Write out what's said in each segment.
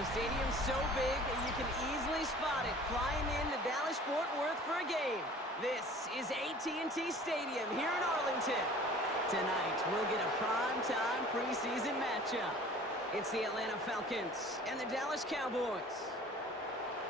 The stadium's so big, you can easily spot it flying into Dallas-Fort Worth for a game. This is AT&T Stadium here in Arlington. Tonight, we'll get a prime-time preseason matchup. It's the Atlanta Falcons and the Dallas Cowboys.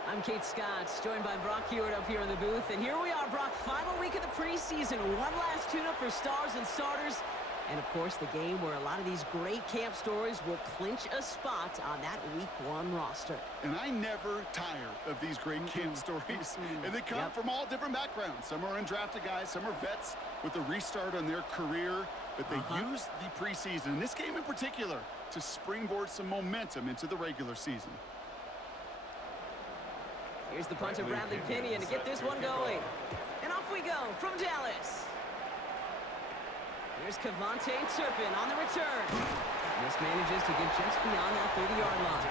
I'm Kate Scott, joined by Brock Hewitt up here in the booth. And here we are, Brock, final week of the preseason. One last tune-up for stars and starters. And, of course, the game where a lot of these great camp stories will clinch a spot on that Week 1 roster. And I never tire of these great camp stories. And they come from all different backgrounds. Some are undrafted guys, some are vets with a restart on their career. But they use the preseason, in this game in particular, to springboard some momentum into the regular season. Here's the punter, Bradley Pinion, to get this one going. And off we go from Dallas. Here's Kevontae Turpin on the return. This manages to get just beyond that 30-yard line.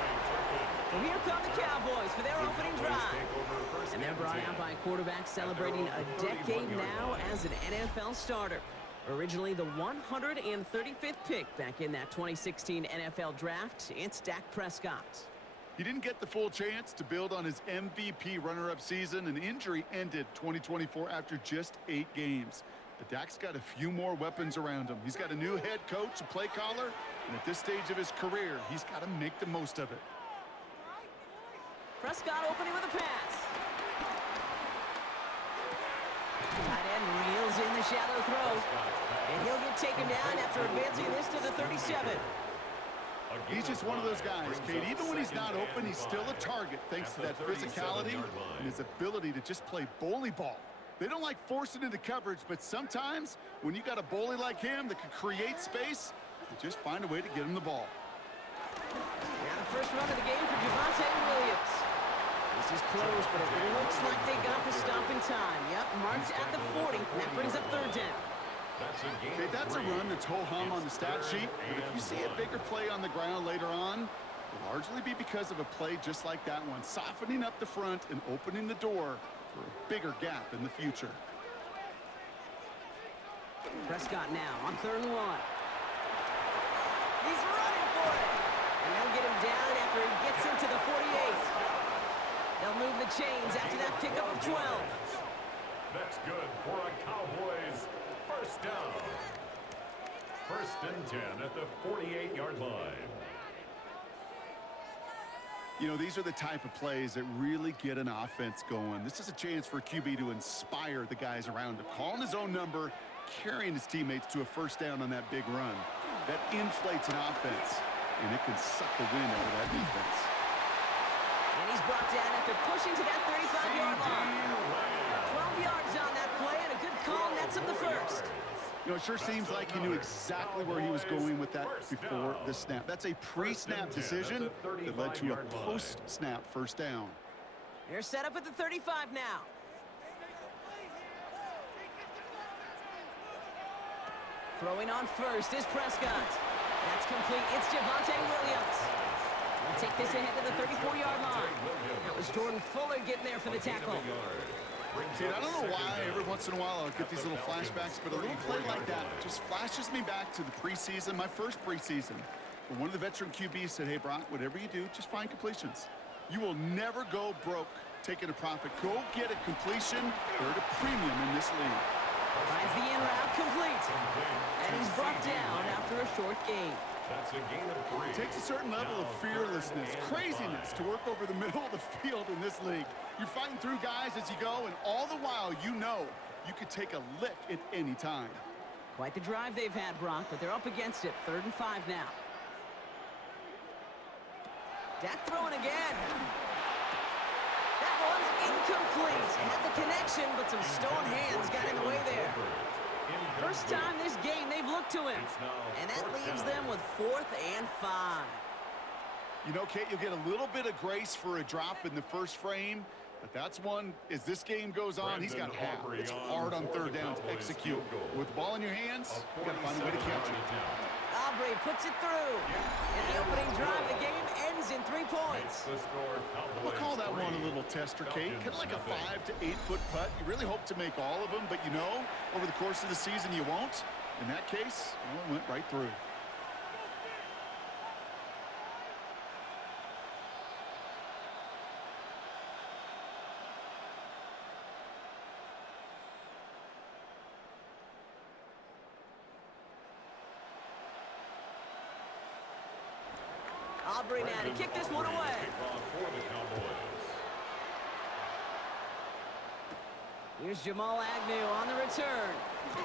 Well, here come the Cowboys for their opening drive. And they're brought out by a quarterback celebrating a decade now as an NFL starter. Originally the 135th pick back in that 2016 NFL draft, it's Dak Prescott. He didn't get the full chance to build on his MVP runner-up season. An injury ended 2024 after just 8 games. But Dak's got a few more weapons around him. He's got a new head coach, a play caller, and at this stage of his career, he's got to make the most of it. Prescott opening with a pass. Tight end reels in the shallow throw. And he'll get taken down after advancing this to the 37. He's just one of those guys, Kate. Even when he's not open, he's still a target thanks to that physicality and his ability to just play bully ball. They don't like forcing into coverage, but sometimes when you got a bully like him that can create space, you just find a way to get him the ball. Now the first run of the game for Javonte Williams. This is close, but it looks like they got the stop in time. Yep, marked at the 40. And that brings up third down. Okay, that's a run that's ho-hum on the stat sheet, but if you see a bigger play on the ground later on, it'll largely be because of a play just like that one, softening up the front and opening the door for a bigger gap in the future. Prescott now on 3rd and 1. He's running for it. And they'll get him down after he gets into the 48. They'll move the chains after that pickup of 12. That's good for a Cowboys first down. 1st and 10 at the 48-yard line. You know, these are the type of plays that really get an offense going. This is a chance for a QB to inspire the guys around him. Calling his own number, carrying his teammates to a first down on that big run. That inflates an offense, and it can suck the wind out of that defense. And he's brought down after pushing to that 35-yard line. 12 yards on that play, and a good call nets him the first. You know, it sure seems like he knew exactly where he was going with that before the snap. That's a pre-snap decision that led to a post-snap first down. They're set up at the 35 now. Throwing on first is Prescott. That's complete. It's Javonte Williams. They'll take this ahead to the 34-yard line. That was Jordan Fuller getting there for the tackle. Dude, I don't know why every once in a while I'll get these little flashbacks, but a little play like that just flashes me back to the preseason, my first preseason. When one of the veteran QBs said, hey, Brock, whatever you do, just find completions. You will never go broke taking a profit. Go get a completion or at a premium in this league. Finds the in route complete. And he's brought down after a short gain. That's a gain of 3. It takes a certain level of fearlessness, craziness to work over the middle of the field in this league. You're fighting through guys as you go, and all the while you know you could take a lick at any time. Quite the drive they've had, Brock, but they're up against it. 3rd and 5 now. Dak throwing again. That one's incomplete. Had the connection, but some stone hands got in the way there. First time this game they've looked to him. And that leaves them with 4th and 5. You know, Kate, you'll get a little bit of grace for a drop in the first frame, but that's one, as this game goes on, he's got half. It's hard on 3rd down to execute. With the ball in your hands, you got to find a way to catch it. Aubrey puts it through. And the opening drive of the game ends in 3 points. We'll call that one a little tester, Kate. Kind of like a 5 to 8 foot putt. You really hope to make all of them, but you know, over the course of the season, you won't. In that case, well, it went right through. Aubrey now to kick this one away. For the Cowboys. Here's Jamal Agnew on the return.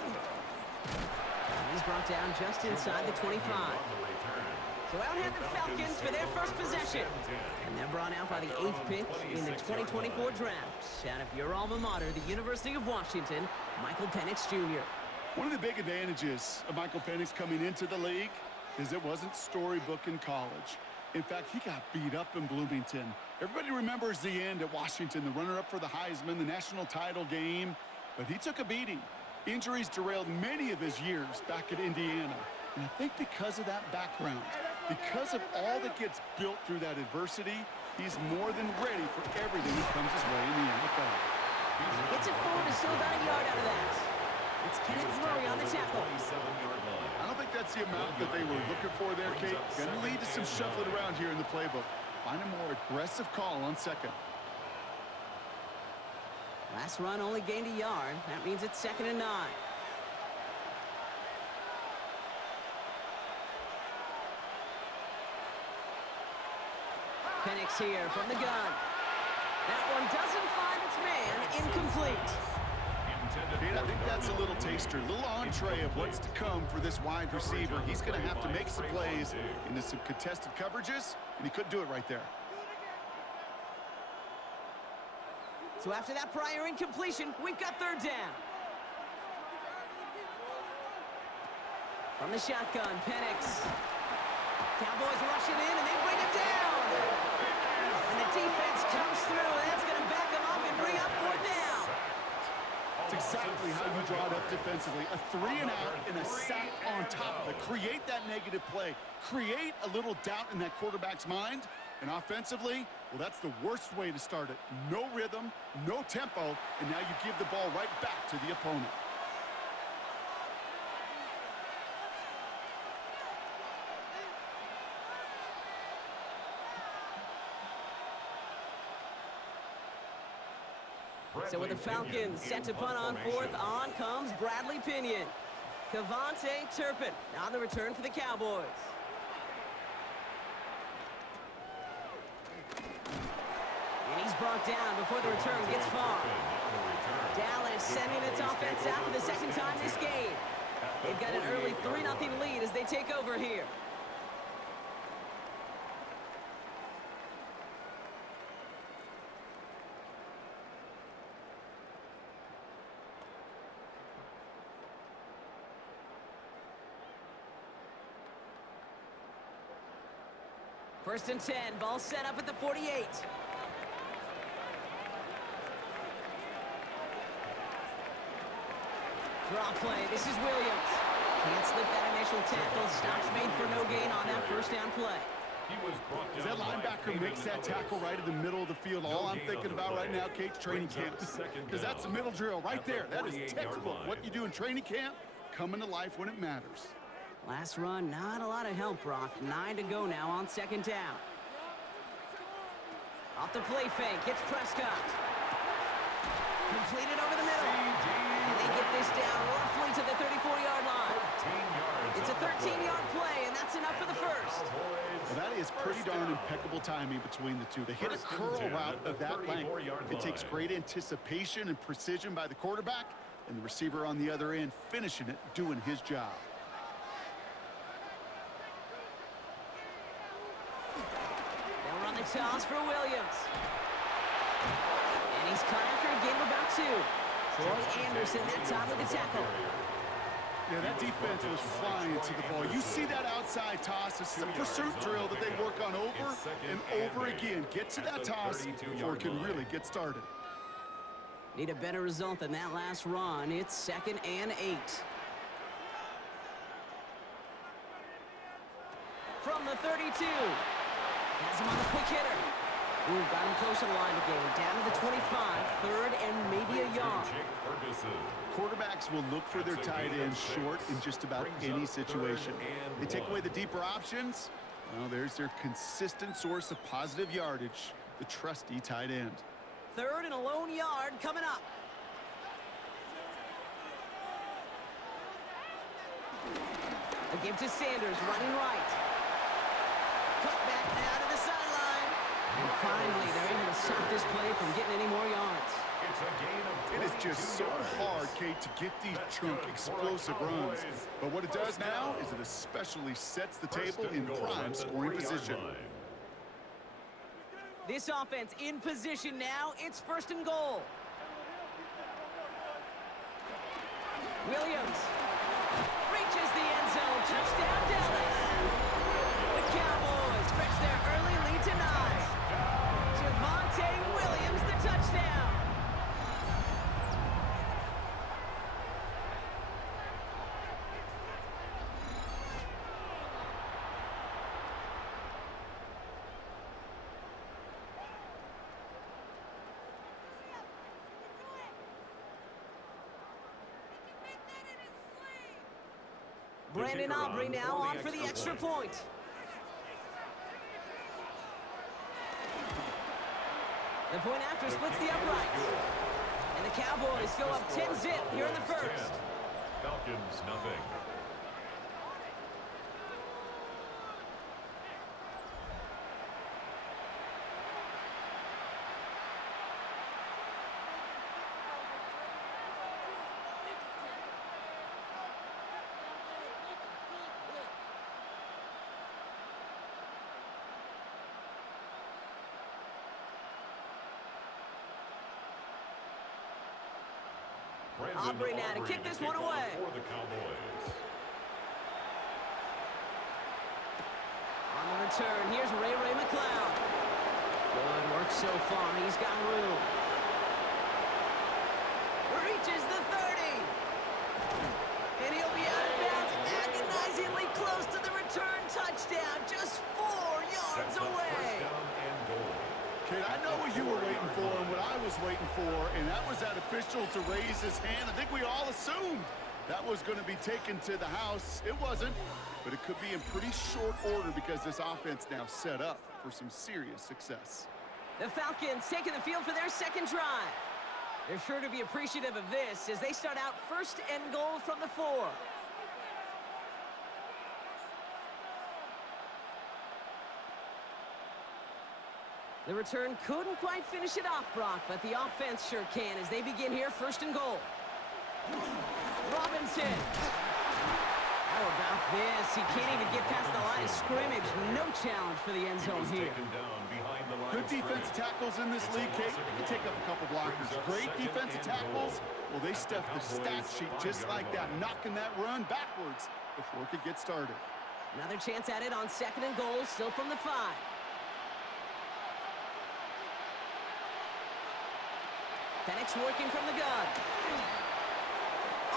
And he's brought down just inside the 25. So out head the Falcons for their first possession. And they're brought out by the 8th pick in the 2024 draft. Out of your alma mater, the University of Washington, Michael Penix Jr. One of the big advantages of Michael Penix coming into the league is it wasn't storybook in college. In fact, he got beat up in Bloomington. Everybody remembers the end at Washington, the runner-up for the Heisman, the national title game. But he took a beating. Injuries derailed many of his years back at Indiana. And I think because of that background, because of all that gets built through that adversity, he's more than ready for everything that comes his way in the NFL. Gets it forward, is still about a yard out of that. It's Kenneth Murray on the tackle. I don't think that's the amount that they were looking for there, Kate. Going to lead to some shuffling around here in the playbook. Find a more aggressive call on second. Last run only gained a yard. That means it's 2nd and 9. Penix here from the gun. That one doesn't find its man. Incomplete. Kate, I think that's a little taster, a little entree of what's to come for this wide receiver. He's going to have to make some plays into some contested coverages, and he couldn't do it right there. So after that prior incompletion, we've got 3rd down. From the shotgun, Penix. Cowboys rushing in, and they bring him down. And the defense comes through, and that's going to back him up and bring up 4th down. That's exactly how you draw it up defensively. A 3-and-out and a sack on top of it. Create that negative play. Create a little doubt in that quarterback's mind. And offensively, well, that's the worst way to start it. No rhythm, no tempo, and now you give the ball right back to the opponent. So with the Falcons set to punt on 4th, on comes Bradley Pinion. Kavontae Turpin on the return for the Cowboys. And he's brought down before the return gets far. Dallas sending its offense out for the 2nd time this game. They've got an early 3-0 lead as they take over here. First and 10, ball set up at the 48. Draw play, this is Williams. Can't slip that initial tackle. Stops made for no gain on that 1st down play. As that linebacker makes that tackle right in the middle of the field, all I'm thinking about right now, Kate's training camp. Because that's the middle drill right there. That is textbook. What you do in training camp, coming to life when it matters. Last run, not a lot of help, Brock. 9 to go now on 2nd down. Off the play fake, it's Prescott. Completed over the middle. And they get this down roughly to the 34-yard line. It's a 13-yard play, and that's enough for the 1st. Well, that is pretty darn impeccable timing between the two. They hit a curl route of that length. It takes great anticipation and precision by the quarterback, and the receiver on the other end finishing it, doing his job. They'll run the toss for Williams. And he's cut after a gain of about 2. Troy Anderson that time with the tackle. Yeah, that defense was flying to the ball. You see that outside toss. It's a pursuit drill that they work on over and over again. Get to that toss before it can really get started. Need a better result than that last run. It's 2nd and 8. From the 32. Has him on the quick hitter. Ooh, got him close to the line to gain. Down to the 25. 3rd and maybe a yard. Quarterbacks will look for their tight end short in just about any situation. They take away the deeper options. Well, there's their consistent source of positive yardage, the trusty tight end. 3rd and a lone yard coming up. A give to Sanders, running right. Cut back chunk, explosive runs. But what it does now is it especially sets the table in prime scoring position. This offense in position now. It's 1st and goal. Williams reaches the end zone. Touchdown, Dallas. The Cowboys stretch their early lead to 9. Javonte Williams, the touchdown. Brandon Aubrey now on for the extra point. The point after splits the uprights. And the Cowboys go up 10-zip here in the first. Falcons, nothing. Aubrey now to kick this one away. For the Cowboys. On the return, here's Ray McCloud. Good work so far. He's got room. Reaches the 30. And he'll be out of bounds, agonizingly close to the return touchdown. Just 4 yards away. Kid, I know what you were waiting for and what I was waiting for, and that was that official to raise his hand. I think we all assumed that was going to be taken to the house. It wasn't, but it could be in pretty short order because this offense now set up for some serious success. The Falcons taking the field for their second drive. They're sure to be appreciative of this as they start out 1st and goal from the 4. The return couldn't quite finish it off, Brock, but the offense sure can as they begin here 1st and goal. Robinson. How about this? He can't even get past the line of scrimmage. No challenge for the end zone here. Good defensive tackles in this league, Kate. They can take up a couple blockers. Great defensive tackles. Well, they stuffed the stat sheet just like that, knocking that run backwards before it could get started. Another chance at it on 2nd and goal, still from the 5. Penix working from the gun.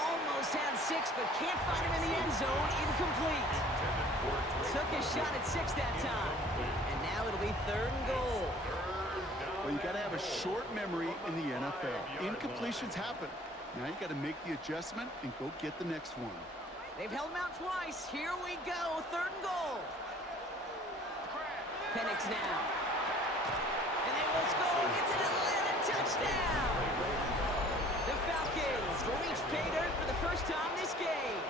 Almost had 6, but can't find him in the end zone. Incomplete. Took a shot at 6 that time. And now it'll be 3rd and goal. Well, you got to have a short memory in the NFL. Incompletions happen. Now you got to make the adjustment and go get the next one. They've held him out twice. Here we go. 3rd and goal. Penix now. And they will score. It's an Atlanta touchdown. The Falcons reach pay dirt for the first time this game.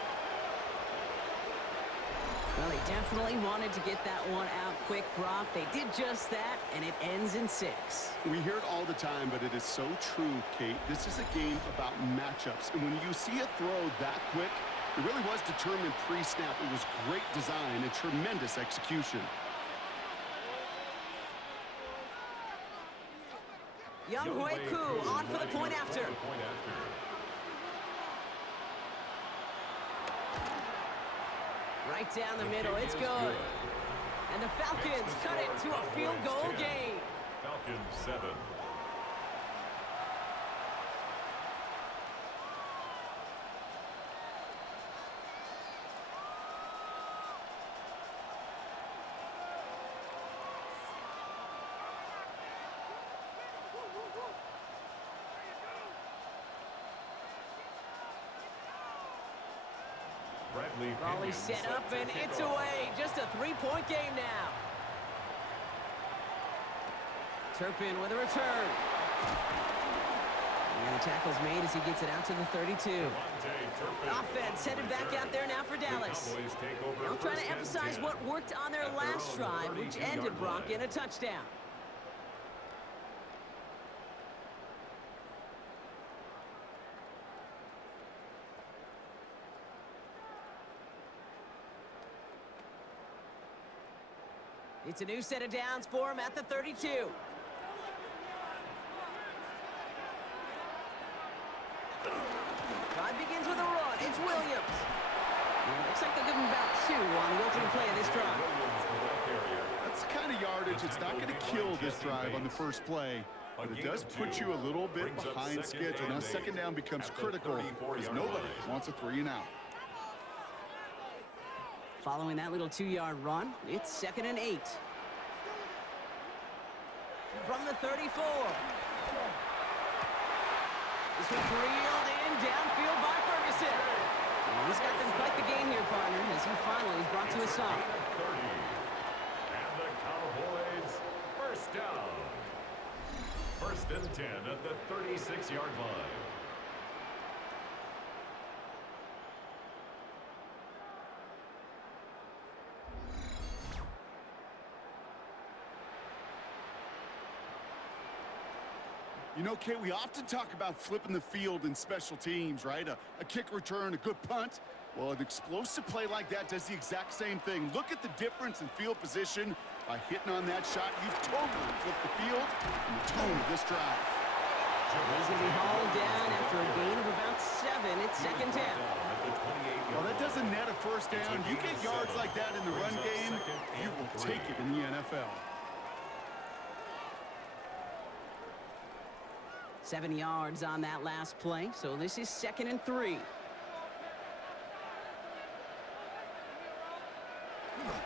Well, they definitely wanted to get that one out quick, Brock. They did just that, and it ends in 6. We hear it all the time, but it is so true, Kate. This is a game about matchups, and when you see a throw that quick, it really was determined pre-snap. It was great design and tremendous execution. Younghoe Koo on for the point after. Right down the middle, it's good. And the Falcons cut it to a field goal game. Falcons 7. Raleigh set up and it's away. Just a 3-point game now. Turpin with a return. And the tackle's made as he gets it out to the 32. Offense headed back out there now for Dallas. They'll try to emphasize what worked on their last drive, which ended, Brock, in a touchdown. It's a new set of downs for him at the 32. Drive begins with a run. It's Williams. Looks like they'll give him about 2 on the opening play of this drive. That's the kind of yardage. It's not going to kill this drive on the first play, but it does put you a little bit behind schedule. Now second down becomes critical because nobody wants a 3-and-out. Following that little 2-yard run, it's 2nd and 8. From the 34. This one's reeled in downfield by Ferguson. And he's got them quite the game here, partner, as he finally is brought to a stop. And the Cowboys first down. 1st and 10 at the 36-yard line. You know, Kate, we often talk about flipping the field in special teams, right? A kick return, a good punt. Well, an explosive play like that does the exact same thing. Look at the difference in field position by hitting on that shot. You've totally flipped the field and the tone of this drive. He's going to be hauled down after a gain of about 7. It's 2nd down. Well, that doesn't net a first down. You get yards like that in the run game, you will take it in the NFL. 7 yards on that last play, so this is 2nd and 3.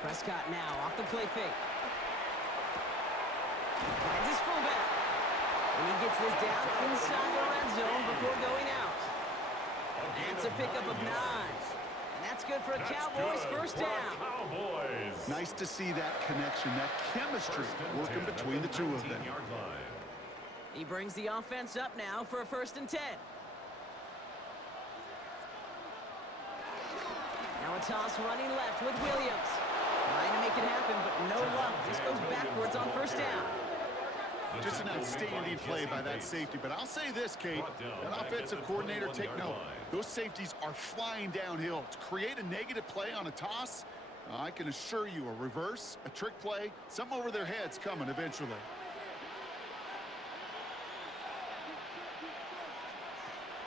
Prescott now off the play fake. Finds his fullback. And he gets this down inside the red zone before going out. That's a pickup of 9. And that's good for a Cowboys first down. Nice to see that connection, that chemistry working between the two of them. He brings the offense up now for a 1st and 10. Now a toss running left with Williams. Trying to make it happen, but no luck. This goes backwards on 1st down. Just an outstanding play by that safety. But I'll say this, Kate, that offensive coordinator, take note. Those safeties are flying downhill. To create a negative play on a toss, I can assure you a reverse, a trick play, something over their heads coming eventually.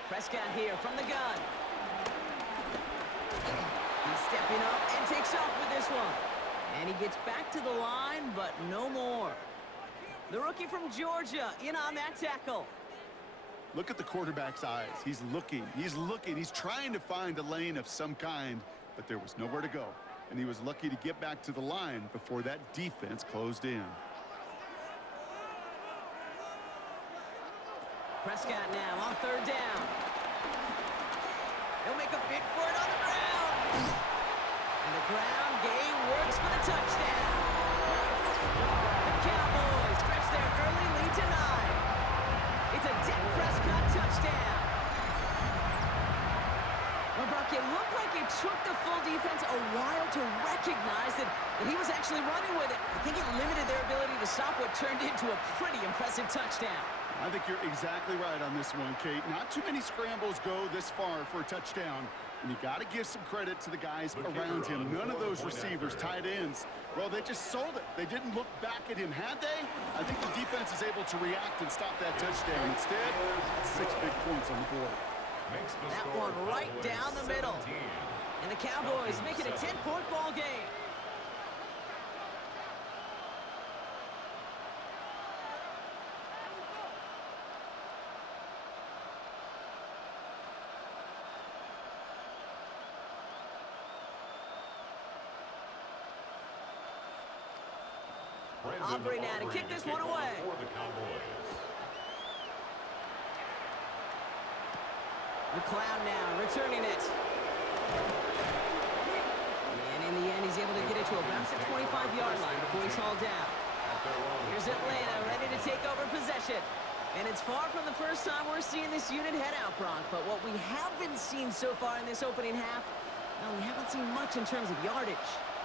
Prescott here from the gun. He's stepping up and takes off with this one. And he gets back to the line, but no more. The rookie from Georgia in on that tackle. Look at the quarterback's eyes. He's looking. He's trying to find a lane of some kind, but there was nowhere to go. And he was lucky to get back to the line before that defense closed in. Prescott now on 3rd down. He'll make a bid for it on the ground. And the ground game works for the touchdown. The Cowboys stretch their early lead to 9. It's a Dak Prescott touchdown. Well, Brock, it looked like it took the full defense a while to recognize that he was actually running with it. I think it limited their ability to stop what turned into a pretty impressive touchdown. I think you're exactly right on this one, Kate. Not too many scrambles go this far for a touchdown. And you got to give some credit to the guys around him. None of those receivers, tight ends, well, they just sold it. They didn't look back at him. Had they? I think the defense is able to react and stop that touchdown. Instead, 6 big points on the board. That one right down the middle. And the Cowboys make it a 10-point ball game. Aubrey now to kick this one away. McLeod now returning it. And in the end, he's able to get it to about the 25-yard line before he's hauled down. Here's Atlanta ready to take over possession. And it's far from the first time we're seeing this unit head out, Brock. But what we haven't seen so far in this opening half, well, we haven't seen much in terms of yardage.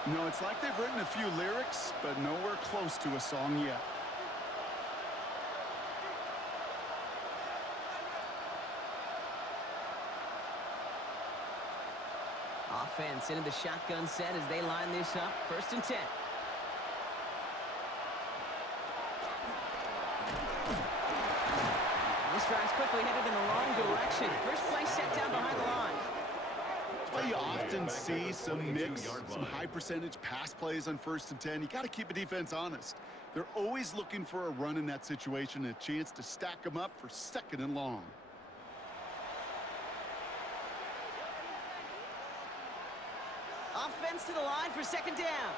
No, it's like they've written a few lyrics, but nowhere close to a song yet. Offense into the shotgun set as they line this up. 1st and 10. This drive's quickly headed in the wrong direction. First play set down behind the line. That's why you often see some mix, some high-percentage pass plays on 1st and 10. You got to keep a defense honest. They're always looking for a run in that situation and a chance to stack them up for 2nd and long. Offense to the line for 2nd down.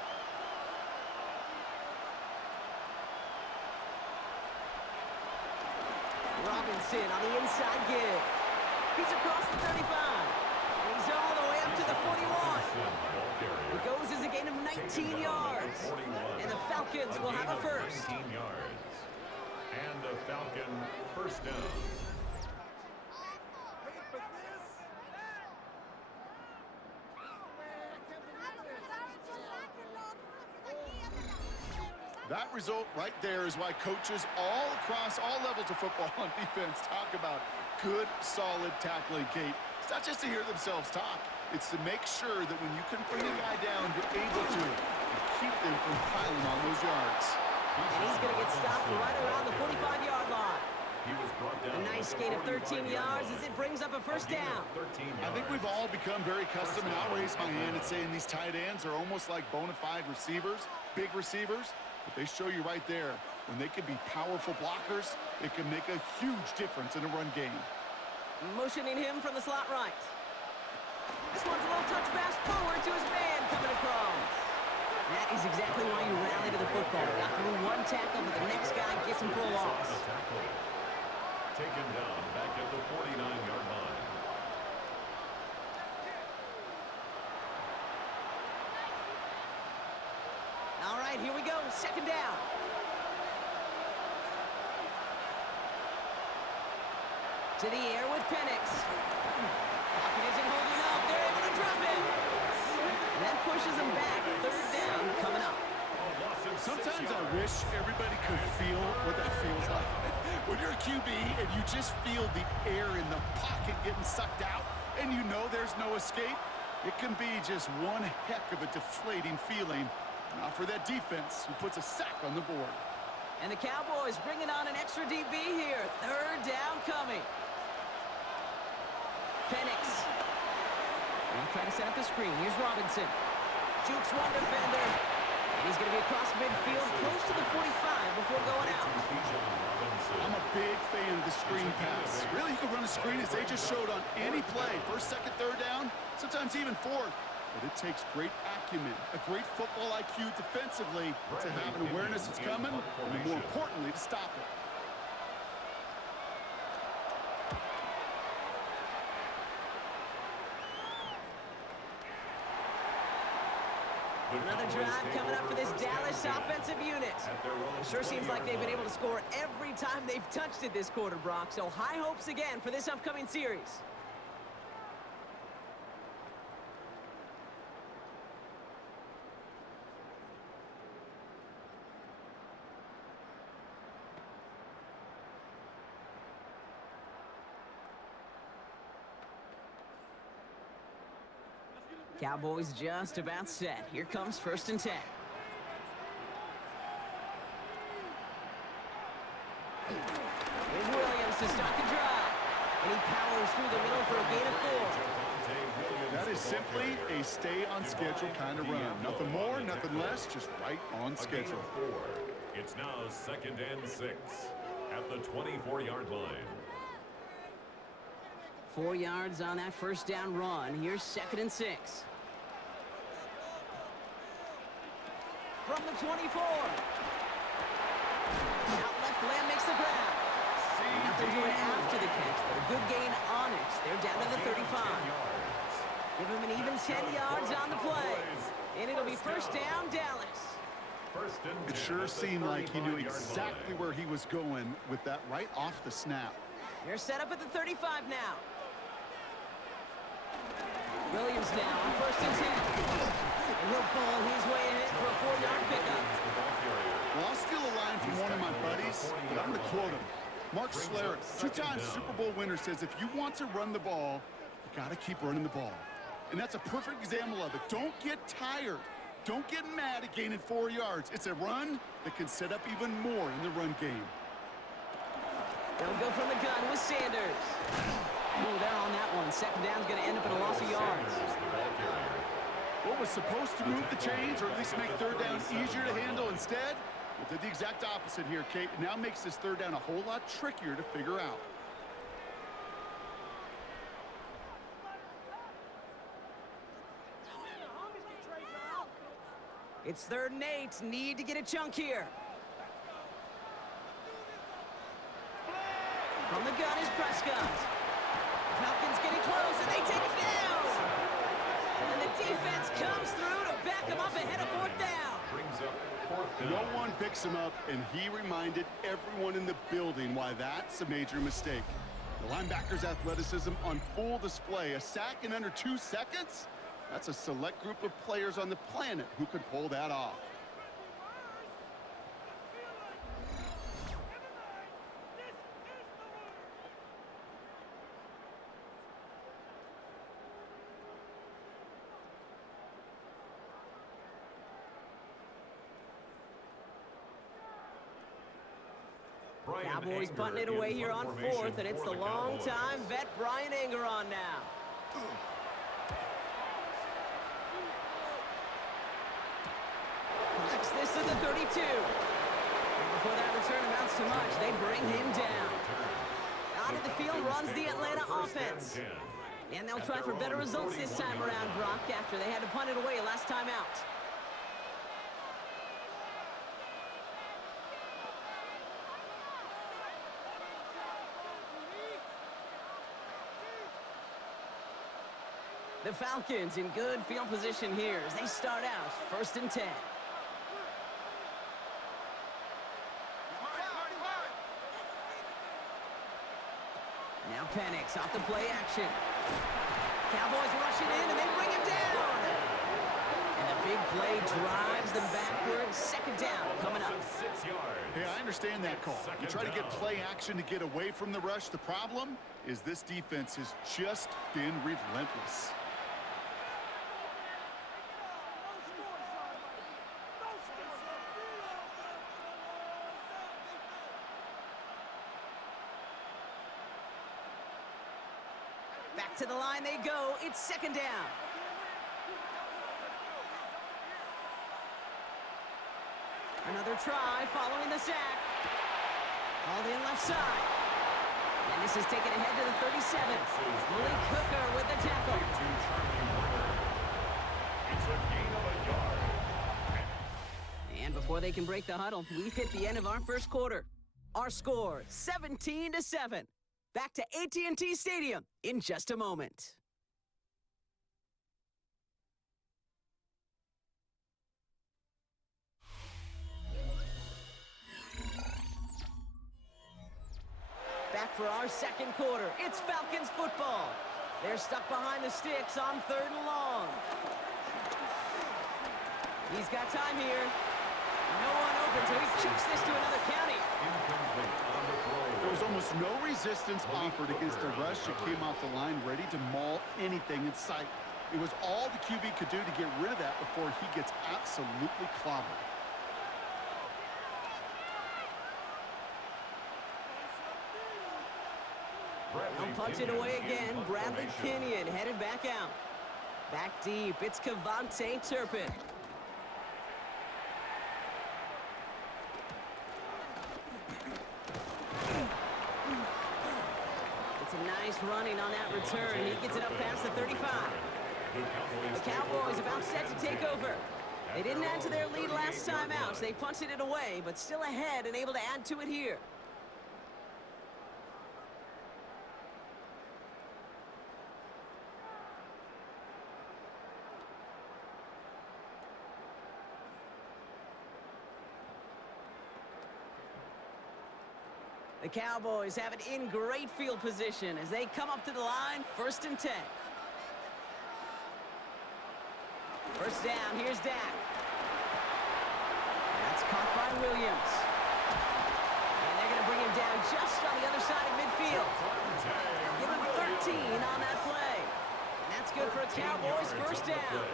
Robinson on the inside give. He's across the 35. And he's all the way up to the 41. It goes as a gain of 19 yards. And the Falcons will have a first. 19 yards. And the Falcon first down. That result right there is why coaches all across all levels of football on defense talk about good, solid tackling, Kate. It's not just to hear themselves talk. It's to make sure that when you can bring a guy down, you're able to and keep them from piling on those yards. And he's going to get stopped right around the 45-yard line. He was brought down. A nice gain of 13 yards as it brings up a first down. I think we've all become very accustomed, and I'll raise my hand and saying these tight ends are almost like bona fide receivers, big receivers. But they show you right there, when they can be powerful blockers, it can make a huge difference in a run game. Motioning him from the slot right. This one's a little touch pass forward to his man coming across. That is exactly why you rally to the football. Got through one tackle, but the next guy gets him for a loss. Taken down back at the 49-yard line. All right, here we go. 2nd down. To the air with Penix. Pocket isn't holding up. They're able to drop him. And that pushes him back. 3rd down coming up. Sometimes I wish everybody could feel what that feels like. When you're a QB and you just feel the air in the pocket getting sucked out and you know there's no escape, it can be just one heck of a deflating feeling. Not for that defense, who puts a sack on the board. And the Cowboys bringing on an extra DB here. 3rd down coming. Penix. They'll try to set up the screen. Here's Robinson. Jukes one defender. And he's going to be across midfield, close to the 45 before going out. I'm a big fan of the screen pass. Really, you can run a screen as they just showed on any play. 1st, 2nd, 3rd down, sometimes even 4th. But it takes great acumen, a great football IQ defensively to have an awareness it's coming, and more importantly, to stop it. Another drive coming up for this Dallas offensive unit. It sure seems like they've been able to score every time they've touched it this quarter, Brock. So high hopes again for this upcoming series. Cowboys just about set. Here comes 1st and 10. Here's Williams to start the drive. And he powers through the middle for a gain of 4. That is simply a stay on schedule kind of run. Nothing more, nothing less, just right on schedule. It's now 2nd and 6 at the 24-yard line. 4 yards on that 1st down run. Here's 2nd and 6. From the 24. Out left, Lamb makes the grab. Nothing doing after the catch, but a good gain on it. They're down to the 35. Give him an even 10 yards on the play. And it'll be 1st down, Dallas. It sure seemed like he knew exactly where he was going with that right off the snap. They're set up at the 35 now. Williams now on 1st and 10. And he'll ball his way ahead for a 4-yard pickup. Well, I'll steal a line from one of my buddies, but I'm going to quote him. Mark Schlereth, 2-time Super Bowl winner, says if you want to run the ball, you got to keep running the ball. And that's a perfect example of it. Don't get tired. Don't get mad at gaining 4 yards. It's a run that can set up even more in the run game. They'll go from the gun with Sanders. Oh, they're on that one. Second down's going to end up in a loss of yards. What was supposed to move the chains, or at least make third down easier to handle instead? Well, did the exact opposite here, Kate. It now makes this third down a whole lot trickier to figure out. It's 3rd and 8. Need to get a chunk here. From the gun is Prescott. Falcons getting close, and they take him down. And the defense comes through to back him up ahead of 4th down. Brings up 4th down. No one picks him up, and he reminded everyone in the building why that's a major mistake. The linebacker's athleticism on full display. A sack in under 2 seconds? That's a select group of players on the planet who could pull that off. Cowboys punting it away here on 4th, and it's the long-time vet Brian Anger on now. Collects this at the 32. And before that return amounts to much, they bring him down. Out of the field runs the Atlanta offense. And they'll try for better results this time around, Brock, after they had to punt it away last time out. The Falcons in good field position here as they start out 1st and 10. Now Penix off the play action. Cowboys rushing in, and they bring him down. And the big play drives them backwards. 2nd down coming up. 6 yards. Hey, I understand that call. You try to get play action to get away from the rush. The problem is this defense has just been relentless. Back to the line they go. It's 2nd down. Another try following the sack. Hauled in left side. And this is taken ahead to the 37. Malik Hooker with the tackle. It's a gain of a yard. And before they can break the huddle, we've hit the end of our 1st quarter. Our score, 17-7. Back to AT&T Stadium in just a moment. Back for our 2nd quarter. It's Falcons football. They're stuck behind the sticks on 3rd and long. He's got time here. No one open, so he kicks this to another county. Incomplete on the throw. There was almost no resistance offered against a rush that came off the line ready to maul anything in sight. It was all the QB could do to get rid of that before he gets absolutely clobbered. They'll punch it away again. Bradley Pinion headed back out. Back deep, it's Kevontae Turpin. It's a nice running on that return. He gets it up past the 35. The Cowboys about set to take over. They didn't add to their lead last time out. They punted it away, but still ahead and able to add to it here. The Cowboys have it in great field position as they come up to the line, 1st and 10. 1st down, here's Dak. That's caught by Williams. And they're going to bring him down just on the other side of midfield. Give him 13 on that play. And that's good for a Cowboys 1st down.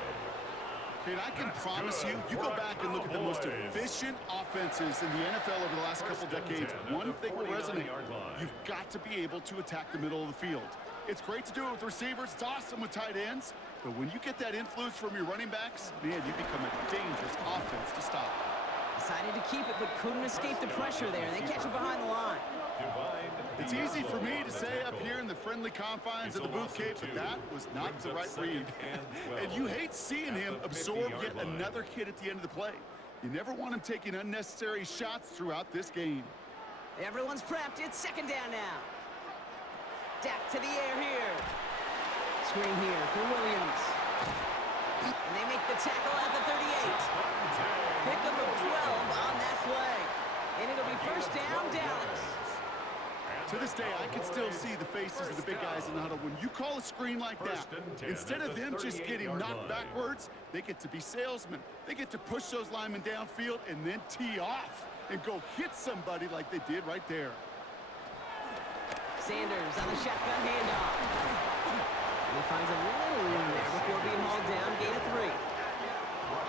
And I can promise you, you go back and look at the most efficient offenses in the NFL over the last couple decades, one thing will resonate. You've got to be able to attack the middle of the field. It's great to do it with receivers. It's awesome with tight ends. But when you get that influence from your running backs, man, you become a dangerous offense to stop. Decided to keep it, but couldn't escape the pressure there. They catch it behind the line. It's easy for me to say up here in the friendly confines of the booth, Kate, but that was not the right read. And you hate seeing him absorb yet another hit at the end of the play. You never want him taking unnecessary shots throughout this game. Everyone's prepped. It's second down now. Dak to the air here. Screen here for Williams. And they make the tackle at the 38. Pickup of 12 on that play. And it'll be first down, Dallas. To this day, I can still see the faces of the big guys in the huddle. When you call a screen like that, instead of them just getting knocked backwards, they get to be salesmen. They get to push those linemen downfield and then tee off and go hit somebody like they did right there. Sanders on the shotgun handoff. And he finds a little room there before being hauled down, gain of 3.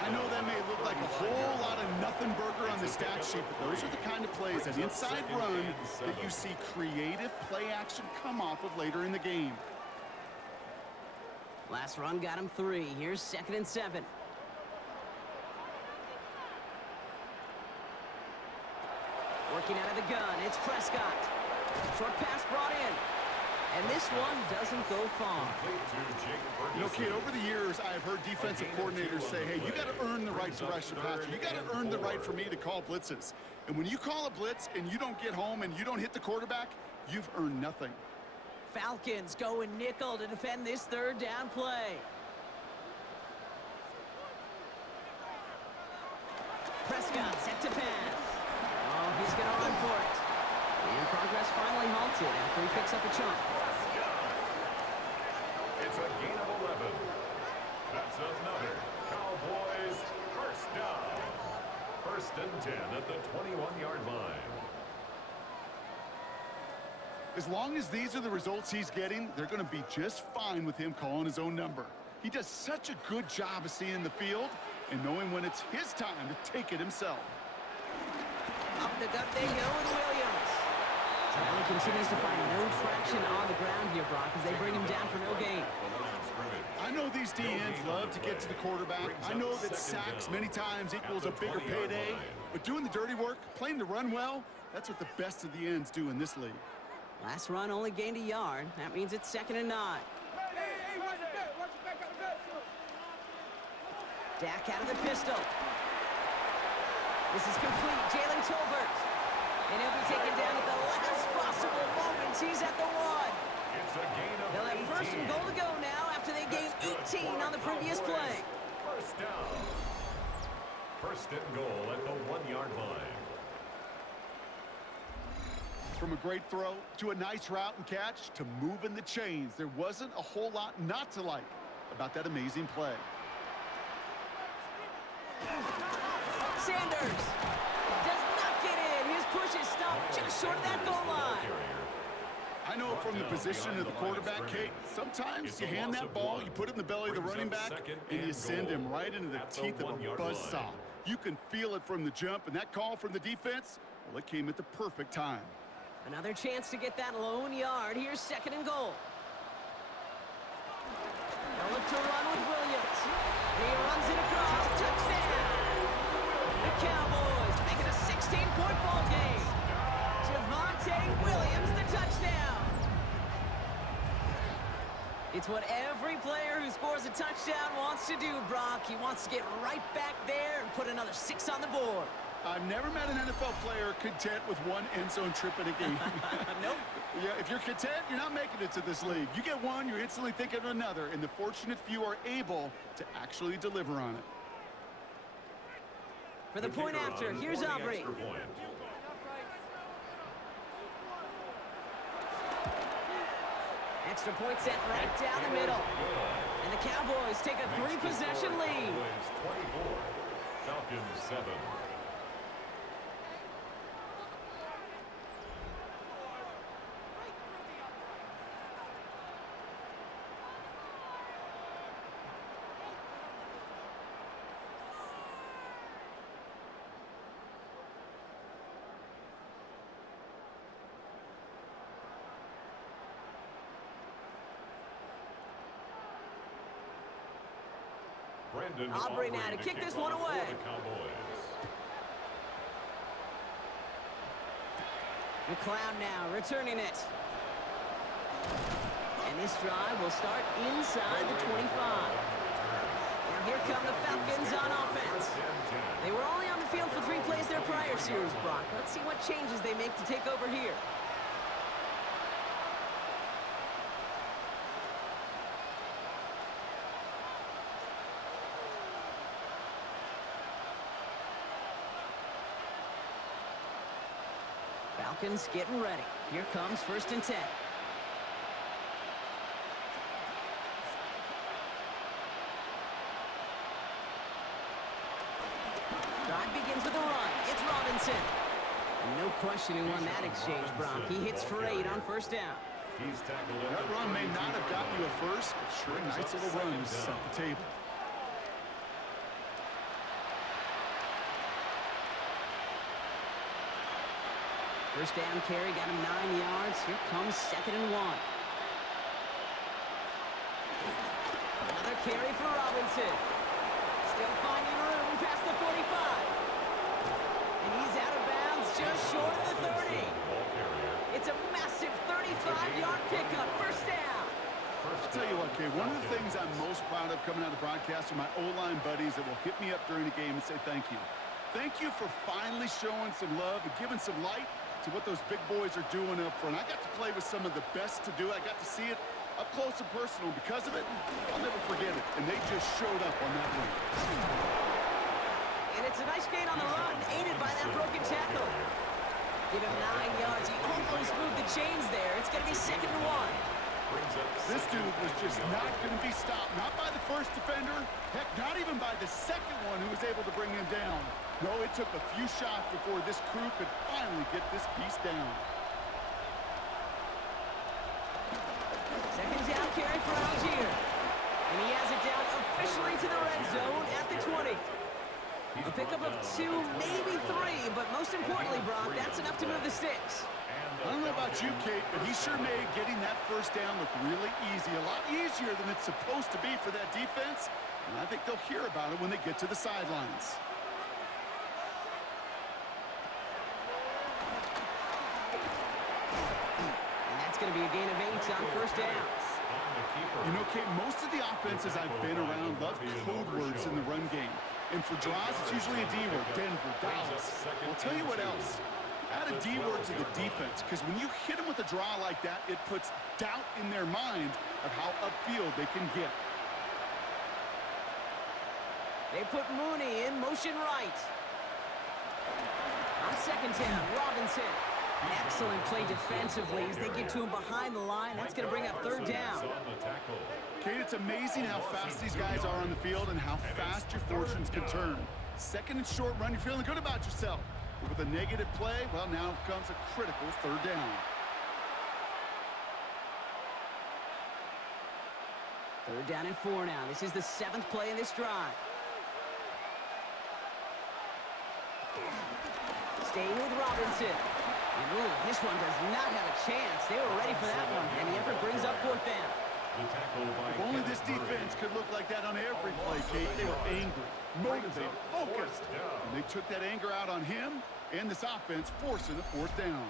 I know that may look like a whole lot of nothing burger on the stat sheet, but those are the kind of plays, that inside run, that you see creative play action come off of later in the game. Last run got him 3. Here's 2nd and 7. Working out of the gun, it's Prescott. Short pass brought in. And this one doesn't go far. You know, Kate, over the years, I've heard defensive coordinators say, hey, you got to earn the right to rush the passer. You got to earn the right for me to call blitzes. And when you call a blitz and you don't get home and you don't hit the quarterback, you've earned nothing. Falcons going nickel to defend this third down play. Prescott set to pass. Oh, he's going to run for it. And progress finally halted after he picks up a chunk. It's a gain of 11. That's another Cowboys first down. 1st and 10 at the 21-yard line. As long as these are the results he's getting, they're going to be just fine with him calling his own number. He does such a good job of seeing the field and knowing when it's his time to take it himself. Up the gut they go with Williams. Well, he continues to find no traction on the ground here, Brock, as they bring him down for no gain. I know these DNs love to get to the quarterback. I know that sacks many times equals a bigger payday, but doing the dirty work, playing the run well, that's what the best of the ends do in this league. Last run only gained a yard. That means it's 2nd and 9. Dak out of the pistol. This is complete. Jalen Tolbert. And he'll be taken down at the last possible moment. He's at the 1. It's a gain of They'll have 1st and goal to go now after they gained 18 on the previous play. First down. 1st and goal at the 1-yard line. From a great throw to a nice route and catch to moving the chains, there wasn't a whole lot not to like about that amazing play. Sanders does not get in. His push is stopped just short of that goal line. I know from the position of the quarterback, Kate, sometimes you hand that ball, you put it in the belly of the running back, and you send him right into the teeth of a buzzsaw. You can feel it from the jump, and that call from the defense, well, it came at the perfect time. Another chance to get that lone yard. Here's 2nd and goal. They'll look to run with Williams. And he runs it across. Touchdown! The Cowboys make it a 16-point ball game. Javonte Williams, the touchdown. It's what every player who scores a touchdown wants to do, Brock. He wants to get right back there and put another 6 on the board. I've never met an NFL player content with one end zone trip in a game. Nope. Yeah, if you're content, you're not making it to this league. You get one, you're instantly thinking of another, and the fortunate few are able to actually deliver on it. For the point after, here's Aubrey. Extra point set right down the middle. And the Cowboys take a 3-possession lead. 24, Falcons 7. Aubrey now to kick this one away. McLeod now returning it. And this drive will start inside the 25. Now here come the Falcons on offense. They were only on the field for 3 plays their prior series, Brock. Let's see what changes they make to take over here. Falcons getting ready. Here comes 1st and 10. Drive begins with a run. It's Robinson. And no question who won that exchange, Brock. He hits for 8 on 1st down. That run may not have gotten you a first, but sure a nice little run to set the table. First down carry got him 9 yards. Here comes 2nd and 1. Another carry for Robinson. Still finding room past the 45. And he's out of bounds just short of the 30. It's a massive 35-yard pickup. First down. I'll tell you what, Kay, one of the things I'm most proud of coming out of the broadcast are my O-line buddies that will hit me up during the game and say thank you. Thank you for finally showing some love and giving some light to what those big boys are doing up front. I got to play with some of the best to do. I got to see it up close and personal. Because of it, I'll never forget it. And they just showed up on that run. And it's a nice gain on the run, aided by that broken tackle. Give him 9 yards. He almost moved the chains there. It's going to be 2nd and 1. This dude was just not going to be stopped. Not by the first defender. Heck, not even by the second one who was able to bring him down. No, it took a few shots before this crew could finally get this beast down. 2nd down carry for Algier. And he has it down officially to the red zone at the 20. A pickup of 2, maybe 3, but most importantly, Brock, that's enough to move the sticks. I don't know about you, Kate, but he sure made getting that first down look really easy. A lot easier than it's supposed to be for that defense. And I think they'll hear about it when they get to the sidelines. And that's going to be a gain of 8 on 1st down. You know, Kate, most of the offenses I've been around love code words in the run game. And for draws, it's usually a D word, Denver, Dallas. Well, I'll tell you what else. Add a D word to the defense, because when you hit them with a draw like that, it puts doubt in their mind of how upfield they can get. They put Mooney in motion right. On 2nd down, Robinson. Excellent play defensively as they get to him behind the line. That's going to bring up 3rd down. Kate, it's amazing how fast these guys are on the field and how fast your fortunes can turn. 2nd and short run, you're feeling good about yourself. But with a negative play, well, now comes a critical 3rd down. 3rd down and 4 now. This is the 7th play in this drive. Staying with Robinson. And ooh, this one does not have a chance. They were ready for that one, and the effort brings up 4th down. If only this defense could look like that on every play, Kate. They were angry, motivated, focused. And they took that anger out on him and this offense, forcing a 4th down.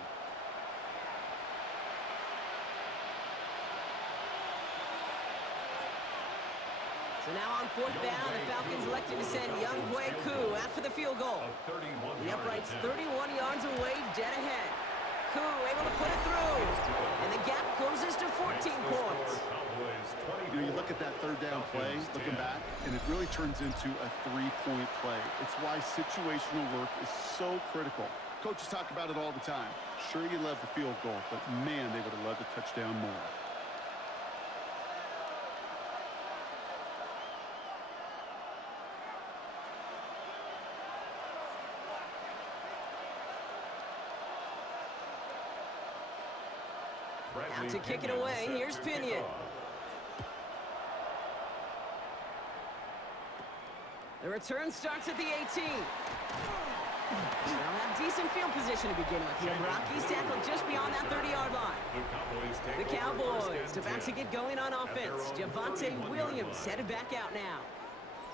So now on 4th down, the Falcons elected to send Younghoe Koo after the field goal. The upright's 31 yards away, dead ahead. Koo able to put it through. And the gap closes to 14 points. You know, you look at that 3rd down play, looking back, and it really turns into a 3-point play. It's why situational work is so critical. Coaches talk about it all the time. Sure, you love the field goal, but man, they would have loved a touchdown more. Out to kick it away, here's Pinion. The return starts at the 18. They'll have decent field position to begin with here. Rockies tackled just beyond that 30-yard line. The Cowboys about to get going on offense. Javonte Williams headed back out now.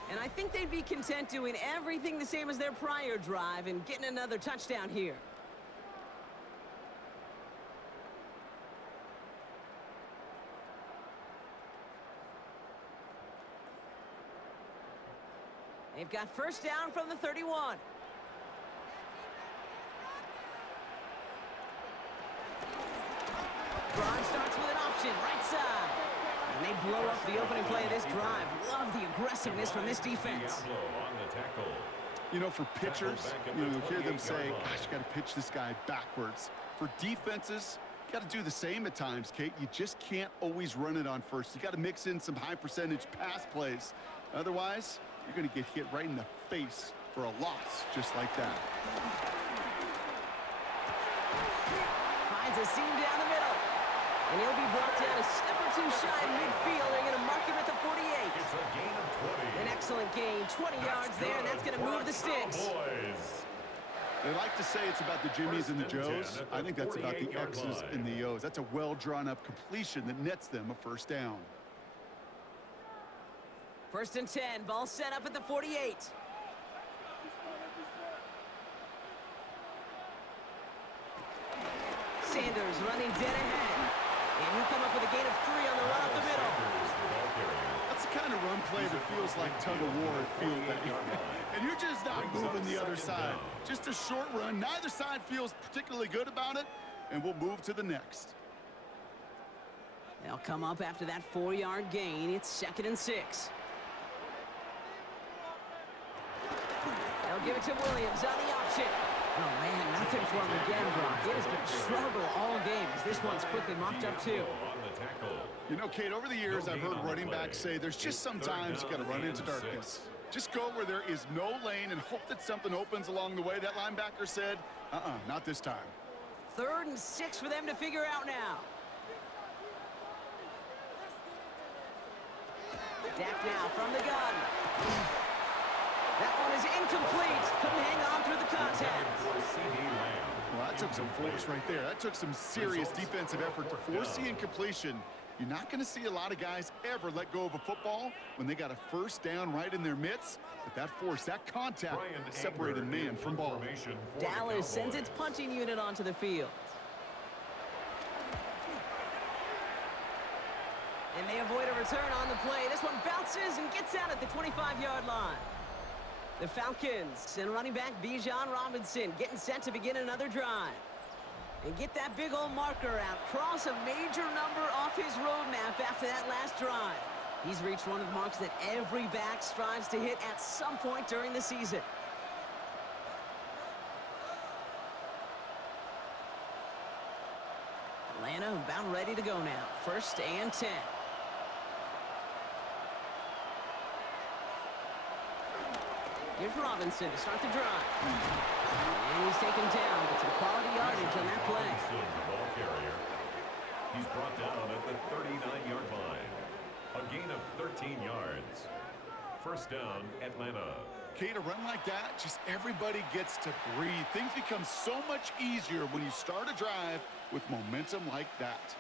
And I think they'd be content doing everything the same as their prior drive and getting another touchdown here. They've got first down from the 31. Drive starts with an option, right side. And they blow up the opening play of this drive. Love the aggressiveness from this defense. You know, for pitchers, you'll hear them say, gosh, you got to pitch this guy backwards. For defenses, you got to do the same at times, Kate. You just can't always run it on first. You got to mix in some high percentage pass plays. Otherwise, you're going to get hit right in the face for a loss just like that. Finds a seam down the middle. And he'll be brought down a step or two shy in midfield. They're going to mark him at the 48. It's a gain of 20. An excellent gain, 20 yards there, and that's going to move the sticks. They like to say it's about the Jimmies and the Joes. I think that's about the X's and the O's. That's a well-drawn-up completion that nets them a first down. First and 10, ball set up at the 48. Sanders running dead ahead. And he'll come up with a gain of 3 on the run up the middle. That's the kind of run play that feels like tug-of-war at field day. And you're just not moving the other side. Just a short run. Neither side feels particularly good about it, and we'll move to the next. They'll come up after that 4-yard gain. It's 2nd and 6. They'll give it to Williams on the option. Oh, man, nothing for him again, Brock. It has been a struggle all game as this one's quickly mopped up, too. You know, Kate, over the years, I've heard running backs say there's just sometimes you got to run into darkness. Just go where there is no lane and hope that something opens along the way. That linebacker said, not this time. 3rd and 6 for them to figure out now. Dak now from the gun. That one is incomplete. Couldn't hang on through the contact. Well, that took some force right there. That took some serious defensive effort to force the incompletion. You're not going to see a lot of guys ever let go of a football when they got a first down right in their midst. But that force, that contact, separated man from ball. Dallas sends its punching unit onto the field. And they avoid a return on the play. This one bounces and gets out at the 25-yard line. The Falcons and running back Bijan Robinson getting set to begin another drive. And get that big old marker out. Cross a major number off his roadmap after that last drive. He's reached one of the marks that every back strives to hit at some point during the season. Atlanta about ready to go now. 1st and 10. Here's Robinson to start the drive. And he's taken down, but some quality yardage on that play. The ball carrier. He's brought down at the 39-yard line. A gain of 13 yards. First down, Atlanta. Kate, a run like that, just everybody gets to breathe. Things become so much easier when you start a drive with momentum like that.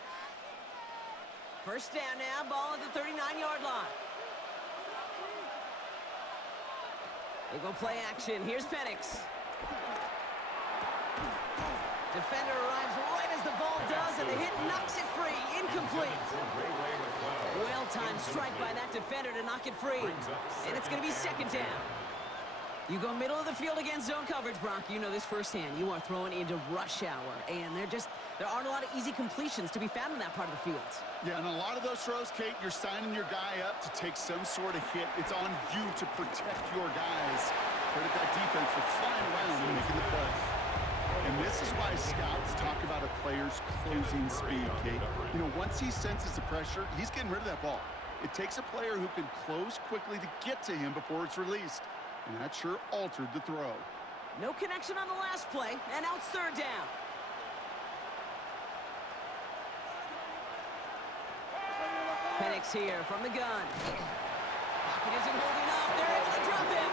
First down now, ball at the 39-yard line. They go play action. Here's Penix. Defender arrives right as the ball does, and the hit knocks it free. Incomplete. Well-timed strike by that defender to knock it free. And it's going to be 2nd down. You go middle of the field against zone coverage, Brock. You know this firsthand. You are throwing into rush hour, and there aren't a lot of easy completions to be found in that part of the field. Yeah, and a lot of those throws, Kate, you're signing your guy up to take some sort of hit. It's on you to protect your guys. Credit that defense for flying around and making the play. And this is why scouts talk about a player's closing speed, Kate. You know, once he senses the pressure, he's getting rid of that ball. It takes a player who can close quickly to get to him before it's released. And that sure altered the throw. No connection on the last play, and now it's 3rd down. Penix here from the gun. Pocket isn't holding up. They're able to drop him.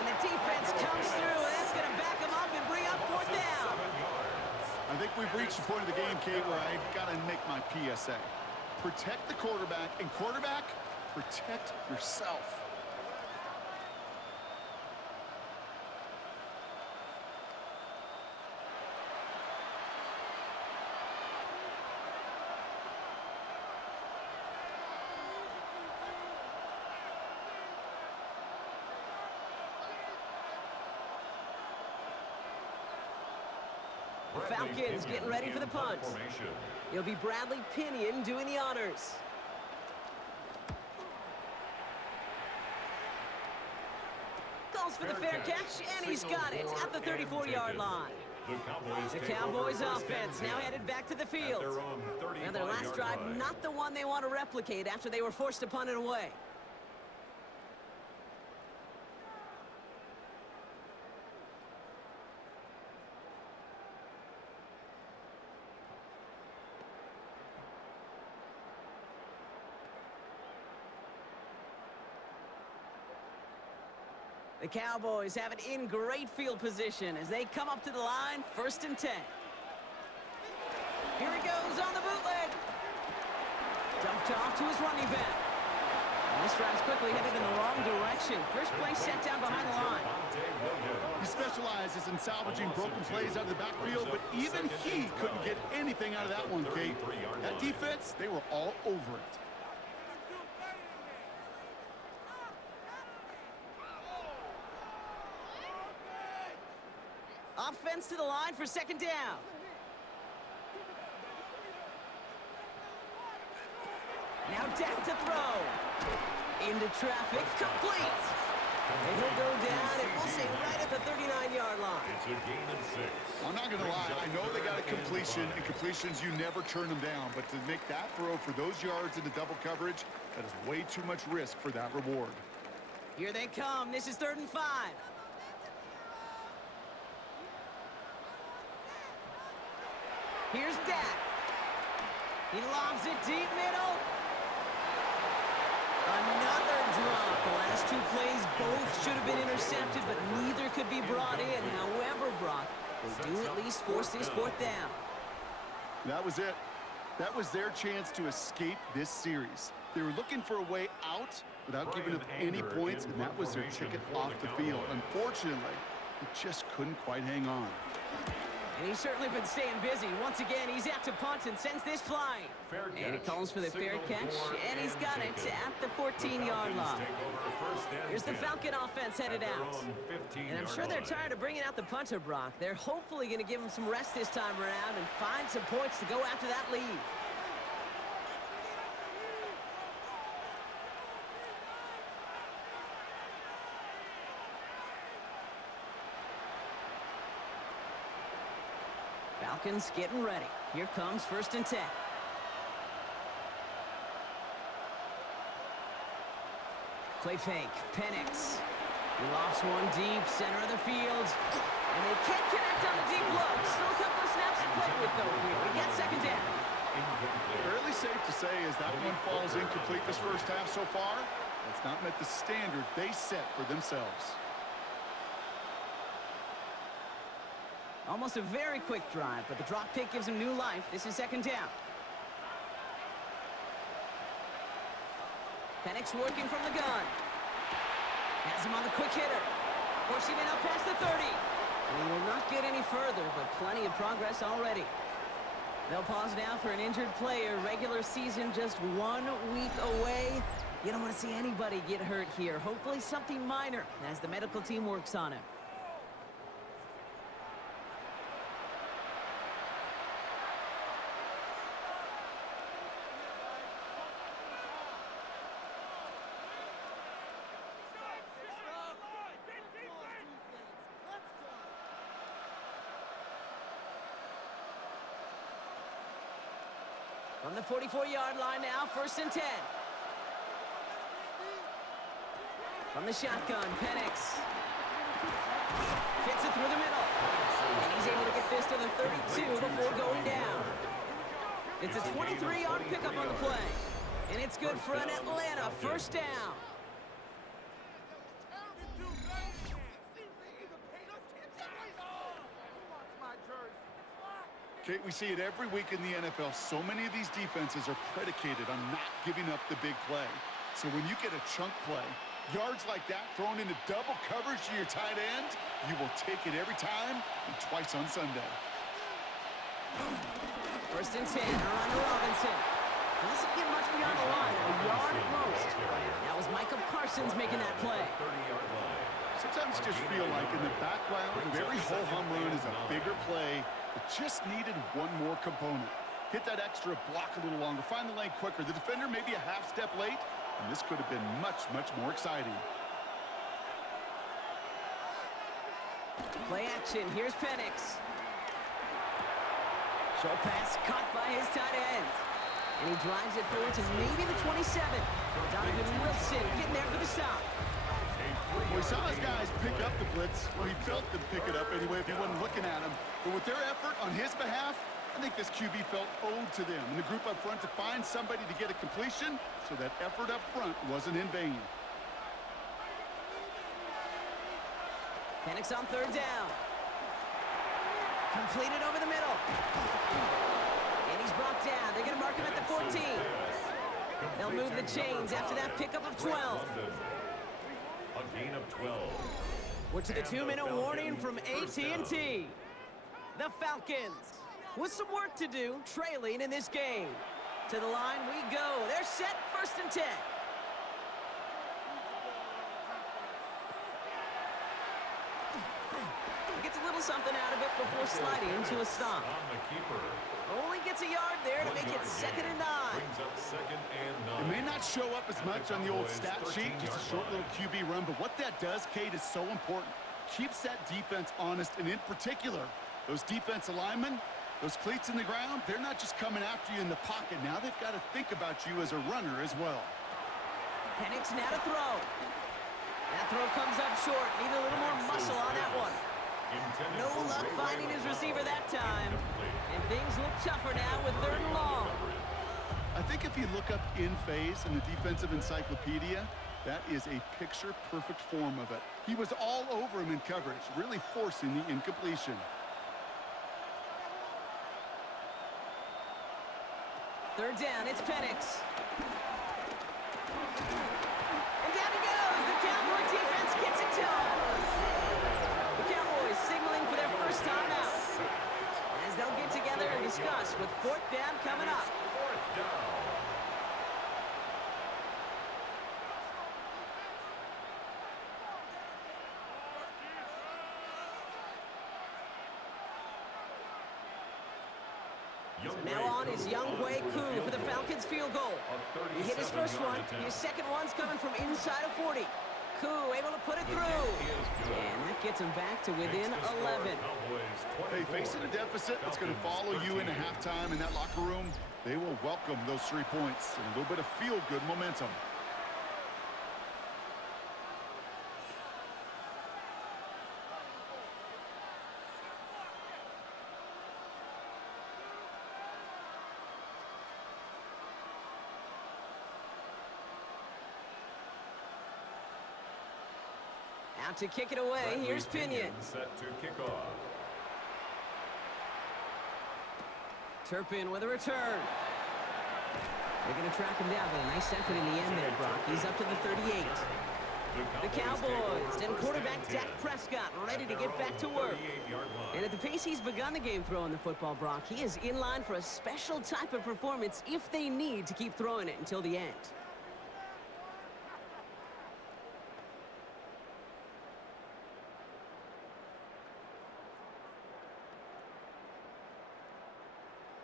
And the defense comes through, and that's going to back him up and bring up 4th down. I think we've reached the point of the game, Kate, where I got to make my PSA. Protect the quarterback, and quarterback, protect yourself. The Falcons getting ready for the punt. It'll be Bradley Pinion doing the honors. Calls for the fair catch, and he's got it at the 34-yard line. The Cowboys offense now headed back to the field. Now their last drive, not the one they want to replicate after they were forced to punt it away. The Cowboys have it in great field position as they come up to the line, 1st and 10. Here he goes on the bootleg. Dumped off to his running back. And this drive's quickly headed in the wrong direction. First play set down behind the line. He specializes in salvaging broken plays out of the backfield, but even he couldn't get anything out of that one, Kate. That defense, they were all over it. Offense to the line for 2nd down. Now Dak to throw. Into traffic, complete. And he'll go down, and we'll say right at the 39-yard line. It's a gain of 6. I'm not going to lie. I know they got a completion, and completions, you never turn them down. But to make that throw for those yards into double coverage, that is way too much risk for that reward. Here they come. This is 3rd and 5. Here's Dak. He lobs it deep middle. Another drop. The last 2 plays, both should have been intercepted, but neither could be brought in. However, Brock, they do at least force this 4th down. That was it. That was their chance to escape this series. They were looking for a way out without giving up any points, and that was their ticket off the field. Unfortunately, they just couldn't quite hang on. And he's certainly been staying busy. Once again, he's out to punt and sends this flying. And he calls for the fair catch, and he's got it at the 14-yard line. Here's the Falcon offense headed out. And I'm sure they're tired of bringing out the punter, Brock. They're hopefully going to give him some rest this time around and find some points to go after that lead. Falcons getting ready. Here comes 1st and 10. Play fake. Penix. He lofts one deep, center of the field. And they can't connect on the deep look. Still a couple of snaps to play with, though, here. We get 2nd down. Fairly safe to say as that one falls incomplete this first half so far, that's not met the standard they set for themselves. Almost a very quick drive, but the drop kick gives him new life. This is 2nd down. Penix working from the gun. Has him on the quick hitter. Pushing it up past the 30. And he will not get any further, but plenty of progress already. They'll pause now for an injured player. Regular season just 1 week away. You don't want to see anybody get hurt here. Hopefully something minor as the medical team works on it. From the 44-yard line now, 1st and 10. From the shotgun, Penix. Fits it through the middle. And he's able to get this to the 32 before going down. It's a 23-yard pickup on the play. And it's good for an Atlanta 1st down. Kate, we see it every week in the NFL. So many of these defenses are predicated on not giving up the big play. So when you get a chunk play, yards like that thrown into double coverage to your tight end, you will take it every time and twice on Sunday. 1st and 10, on to Robinson. Doesn't get much beyond the line, a yard at most. That was Michael Parsons making that play. Sometimes you just feel like in the background of every ho-hum run is a bigger play that just needed one more component. Hit that extra block a little longer, find the lane quicker. The defender maybe a half step late, and this could have been much, much more exciting. Play action. Here's Penix. Short pass caught by his tight end. And he drives it forward to maybe the 27. Donovan Wilson getting there for the stop. Well, we saw his guys pick up the blitz. Well, he felt them pick it up anyway if he wasn't looking at him. But with their effort on his behalf, I think this QB felt owed to them and the group up front to find somebody to get a completion, so that effort up front wasn't in vain. Penix on third down. Completed over the middle. And he's brought down. They're going to mark him at the 14. They'll move the chains after that pickup of 12. A gain of 12. We're to the 2-minute warning from AT&T. The Falcons with some work to do, trailing in this game. To the line we go. They're set, 1st and 10. Gets a little something out of it before sliding into a stop. Only gets a yard there to make it 2nd and 9. It may not show up as much on the old stat sheet, just a short little QB run, but what that does, Kate, is so important. Keeps that defense honest, and in particular, those defense linemen, those cleats in the ground, they're not just coming after you in the pocket. Now they've got to think about you as a runner as well. Penix now to throw. That throw comes up short. Need a little more muscle on that one. No luck finding his receiver that time. And things look tougher now with 3rd and long. I think if you look up in phase in the defensive encyclopedia, that is a picture-perfect form of it. He was all over him in coverage, really forcing the incompletion. Third down, it's Penix. And down he goes. The Cowboy defense gets it to him. The Cowboys signaling for their first time out. As they'll get together and discuss with 4th down coming up. 4th down. So now on is Younghoe Koo for the Falcons field goal. He hit his first one. His second one's coming from inside of 40. Koo able to put it through. And that gets him back to within 11. Hey, facing a deficit that's going to follow you into halftime in that locker room, they will welcome those 3 points and a little bit of feel-good momentum. Out to kick it away, here's Pinion. Set to kick off. Turpin with a return. They're going to track him down, but a nice effort in the end there, Brock. He's up to the 38. The Cowboys and quarterback Dak Prescott ready to get back to work. And at the pace he's begun the game throwing the football, Brock, he is in line for a special type of performance if they need to keep throwing it until the end.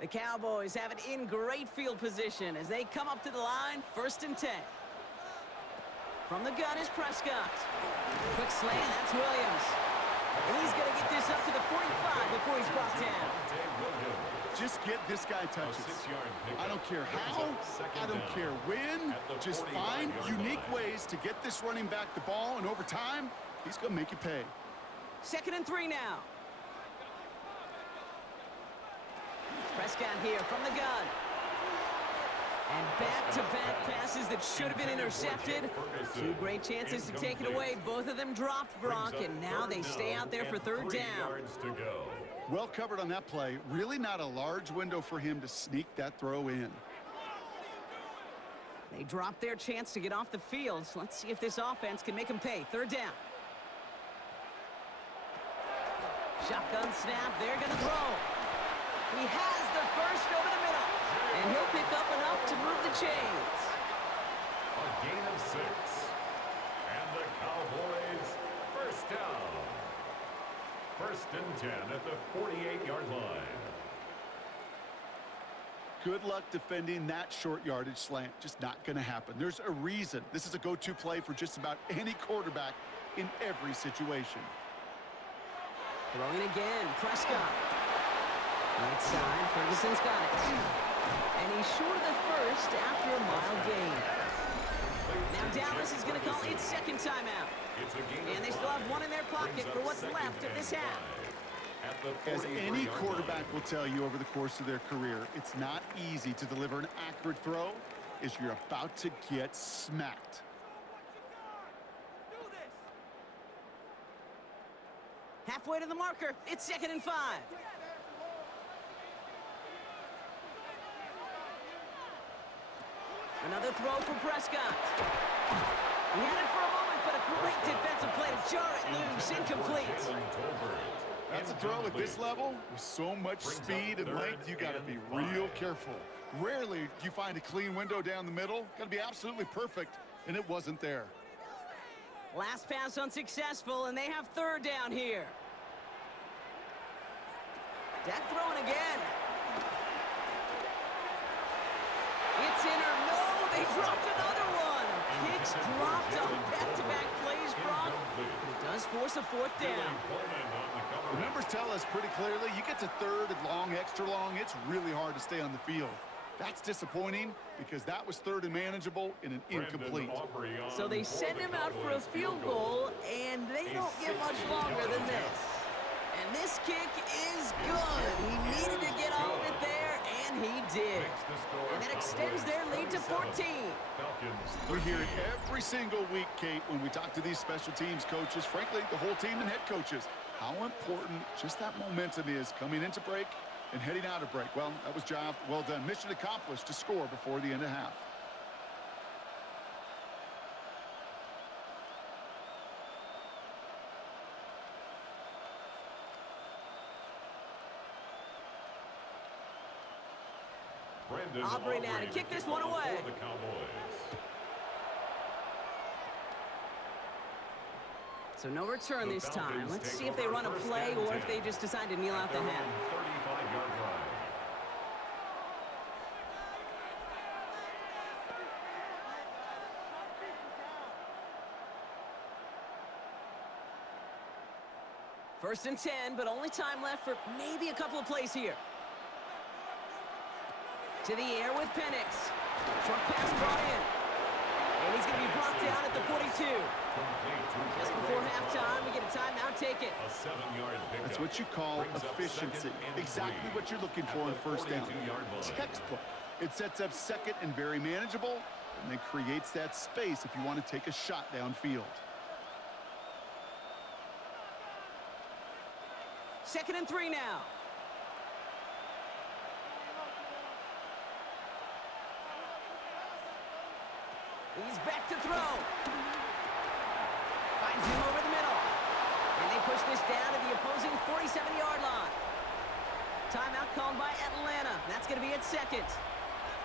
The Cowboys have it in great field position as they come up to the line, 1st and 10. From the gun is Prescott. Quick slant, that's Williams. And he's going to get this up to the 45 before he's brought down. Just get this guy touches. I don't care how, I don't care when. Just find unique ways to get this running back the ball, and over time, he's going to make you pay. 2nd and 3 now. Prescott here from the gun. And back-to-back passes that should have been intercepted. 2 great chances to take it away. Both of them dropped, Brock, and now they stay out there for 3rd down. Well covered on that play. Really not a large window for him to sneak that throw in. They dropped their chance to get off the field. So let's see if this offense can make them pay. 3rd down. Shotgun snap. They're going to throw. He has the first over the middle. And he'll pick up enough to move the chains. A gain of 6. And the Cowboys first down. First and 10 at the 48-yard line. Good luck defending that short yardage slant. Just not going to happen. There's a reason this is a go-to play for just about any quarterback in every situation. Throwing again, Prescott. Right side, Ferguson's got it. And he's short of the first after a mild gain. Now Dallas is going to call its second timeout. And they still have one in their pocket for what's left of this half. As any quarterback will tell you over the course of their career, it's not easy to deliver an accurate throw as you're about to get smacked. Halfway to the marker, it's 2nd and 5. Another throw for Prescott. He had it for a moment, but a great defensive play to jar it loose. Incomplete. That's a throw at this level. With so much speed and length, you got to be real careful. Rarely do you find a clean window down the middle. Got to be absolutely perfect, and it wasn't there. Last pass unsuccessful, and they have 3rd down here. Dak throwing again. It's in or no, they dropped another one. Kicks dropped on back-to-back plays, Brock. It does force a 4th down. The numbers tell us pretty clearly, you get to 3rd and long, extra long, it's really hard to stay on the field. That's disappointing because that was 3rd and manageable in an incomplete. So they send him out for a field goal, and they don't get much longer than this. And this kick is good. He needed to get all of it there, and he did. And that extends their lead to 14. We hear it every single week, Kate, when we talk to these special teams coaches, frankly, the whole team and head coaches, how important just that momentum is coming into break and heading out of break. Well, that was job well done. Mission accomplished to score before the end of half. Aubrey now to kick this one away. The Cowboys. So no return this time. Let's see if they run a play or if they just decide to kneel out the half. 35-yard line. First and 10, but only time left for maybe a couple of plays here. To the air with Penix. Short pass brought in. And he's going to be brought down at the 42. Just before halftime, we get a timeout. Take it. A 7-yard pickup. That's what you call efficiency. Exactly what you're looking for on 1st down. Textbook. It sets up 2nd and very manageable, and then creates that space if you want to take a shot downfield. 2nd and 3 now. He's back to throw. Finds him over the middle. And they push this down to the opposing 47-yard line. Timeout called by Atlanta. That's going to be at 2nd.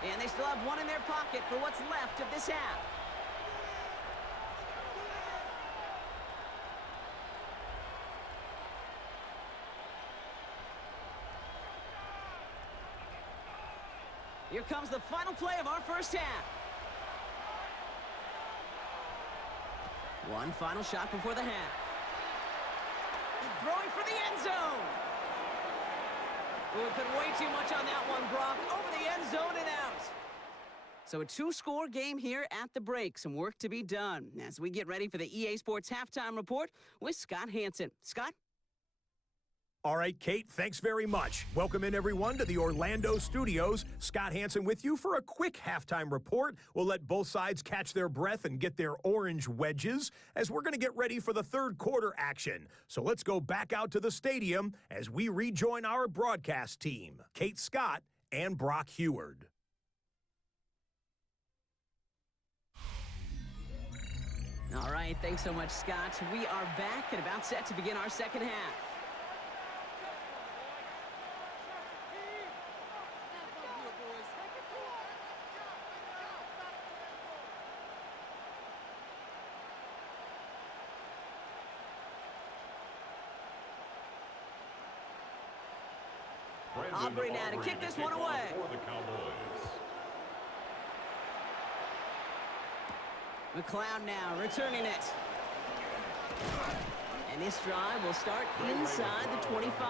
And they still have one in their pocket for what's left of this half. Here comes the final play of our first half. One final shot before the half. Throwing for the end zone. We put way too much on that one, Brock. Over the end zone and out. So a 2-score game here at the break. Some work to be done as we get ready for the EA Sports Halftime Report with Scott Hansen. Scott? All right, Kate, thanks very much. Welcome in, everyone, to the Orlando studios. Scott Hansen with you for a quick halftime report. We'll let both sides catch their breath and get their orange wedges as we're going to get ready for the 3rd quarter action. So let's go back out to the stadium as we rejoin our broadcast team, Kate Scott and Brock Heward. All right, thanks so much, Scott. We are back and about set to begin our second half. Aubrey now to kick this one away. For the Cowboys. McLeod now returning it. And this drive will start inside the 25.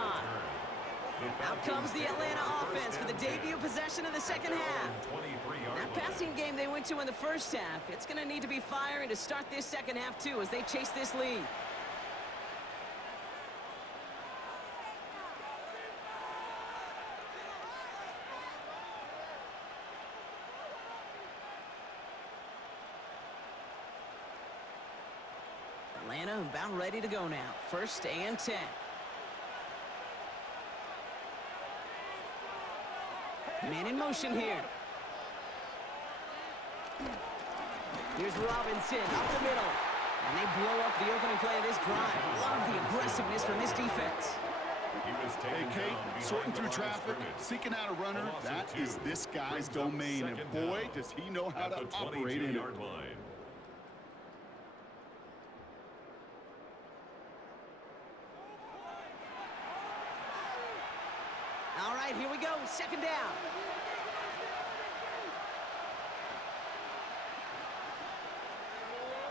Out comes the Atlanta offense for the debut possession of the second half. That passing game they went to in the first half, it's going to need to be firing to start this second half too as they chase this lead. Atlanta about ready to go now. 1st and 10. Man in motion here. Here's Robinson up the middle. And they blow up the opening play of this drive. Love the aggressiveness from this defense. Hey, Kate, sorting through traffic, seeking out a runner, that is this guy's domain. And boy, does he know how to operate in it. All right, here we go. 2nd down.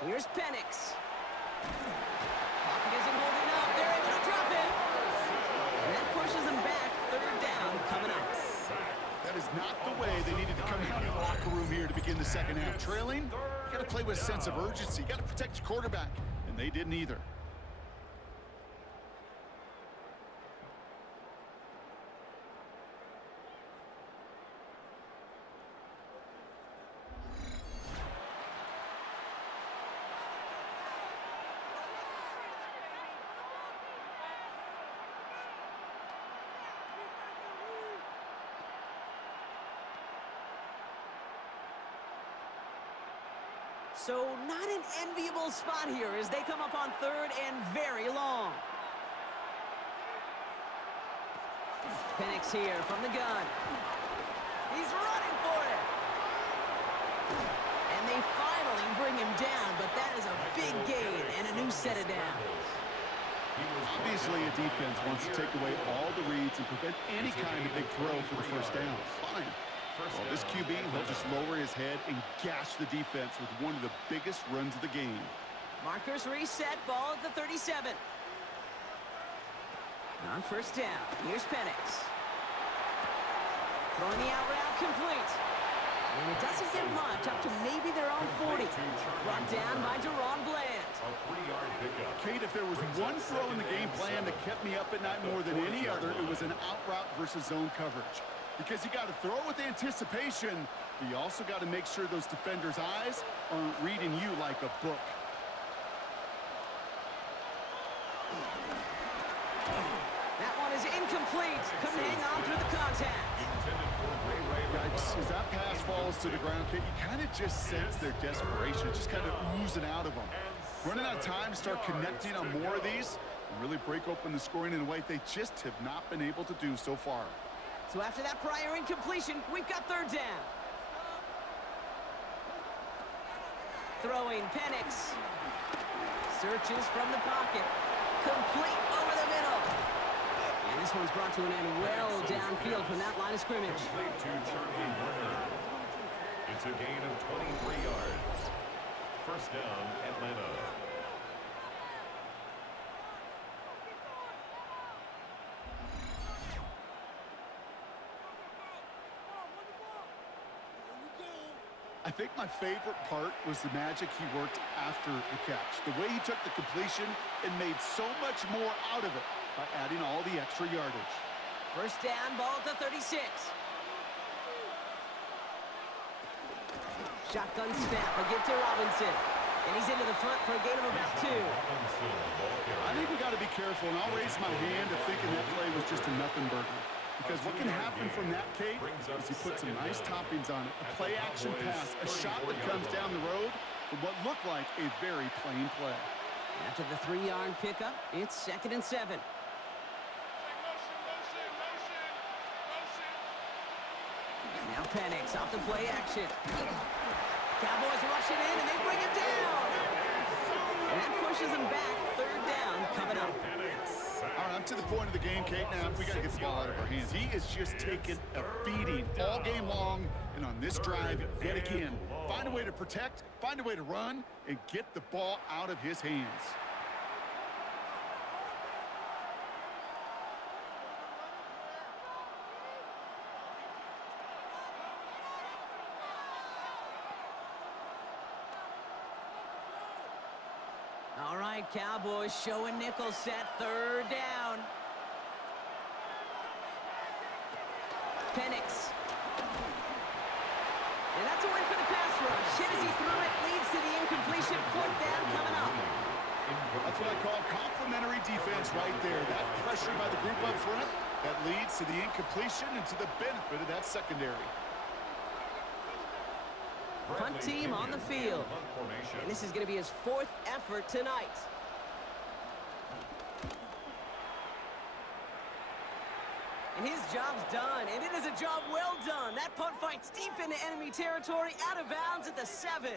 Here's Penix. Pocket isn't holding up. They're able to drop it. And that pushes them back. 3rd down coming up. That is not the way they needed to come out of the locker room here to begin the second half. Trailing, you got to play with a sense of urgency. You got to protect your quarterback. And they didn't either. So not an enviable spot here as they come up on 3rd and very long. Penix here from the gun. He's running for it. And they finally bring him down, but that is a big gain and a new set of downs. Obviously, a defense wants to take away all the reads and prevent any kind of big throw for the 1st down. Fine. Well, this QB will just lower his head and gash the defense with one of the biggest runs of the game. Markers reset, ball at the 37. On 1st down, here's Penix. Throwing the out route complete. And it doesn't get much, up to maybe their own 40. Brought down by Deron Bland. Kate, if there was one throw in the game plan that kept me up at night more than any other, it was an out route versus zone coverage. Because you got to throw with anticipation, but you also got to make sure those defenders' eyes aren't reading you like a book. That one is incomplete. Couldn't hang on through the contact. Yikes, as that pass falls to the ground, Kate, you kind of just sense their desperation, just kind of oozing out of them. Running out of time to start connecting on more of these and really break open the scoring in a way they just have not been able to do so far. So after that prior incompletion, we've got 3rd down. Throwing Penix. Searches from the pocket. Complete over the middle. And this one's brought to an end well downfield from that line of scrimmage. Complete to Charlie Werner. It's a gain of 23 yards. 1st down, Atlanta. I think my favorite part was the magic he worked after the catch. The way he took the completion and made so much more out of it by adding all the extra yardage. 1st down, ball at the 36. Shotgun snap, a give to Robinson. And he's into the front for a gain of about 2. I think we got to be careful, and I'll raise my hand to thinking that play was just a nothing burger. Because what can happen from that, Kate, is he puts some nice toppings on it. A play-action pass, a shot that comes down the road for what looked like a very plain play. After the 3-yard pickup, it's 2nd and 7. Now Penix off the play action. Cowboys rushing in, and they bring him down. And that pushes him back. 3rd down coming up. All right, I'm to the point of the game, Kate, now we got to get the ball out of our hands. He is just taking a beating all game long, and on this drive, yet again, find a way to protect, find a way to run, and get the ball out of his hands. All right, Cowboys showing nickel set, third down. Penix. And that's a win for the pass rush. Hit as he threw it, leads to the incompletion. Fourth down coming up. That's what I call complimentary defense right there. That pressure by the group up front, that leads to the incompletion and to the benefit of that secondary. Punt team on the field. And this is going to be his fourth effort tonight. And his job's done, and it is a job well done. That punt fight's deep into enemy territory, out of bounds at the 7.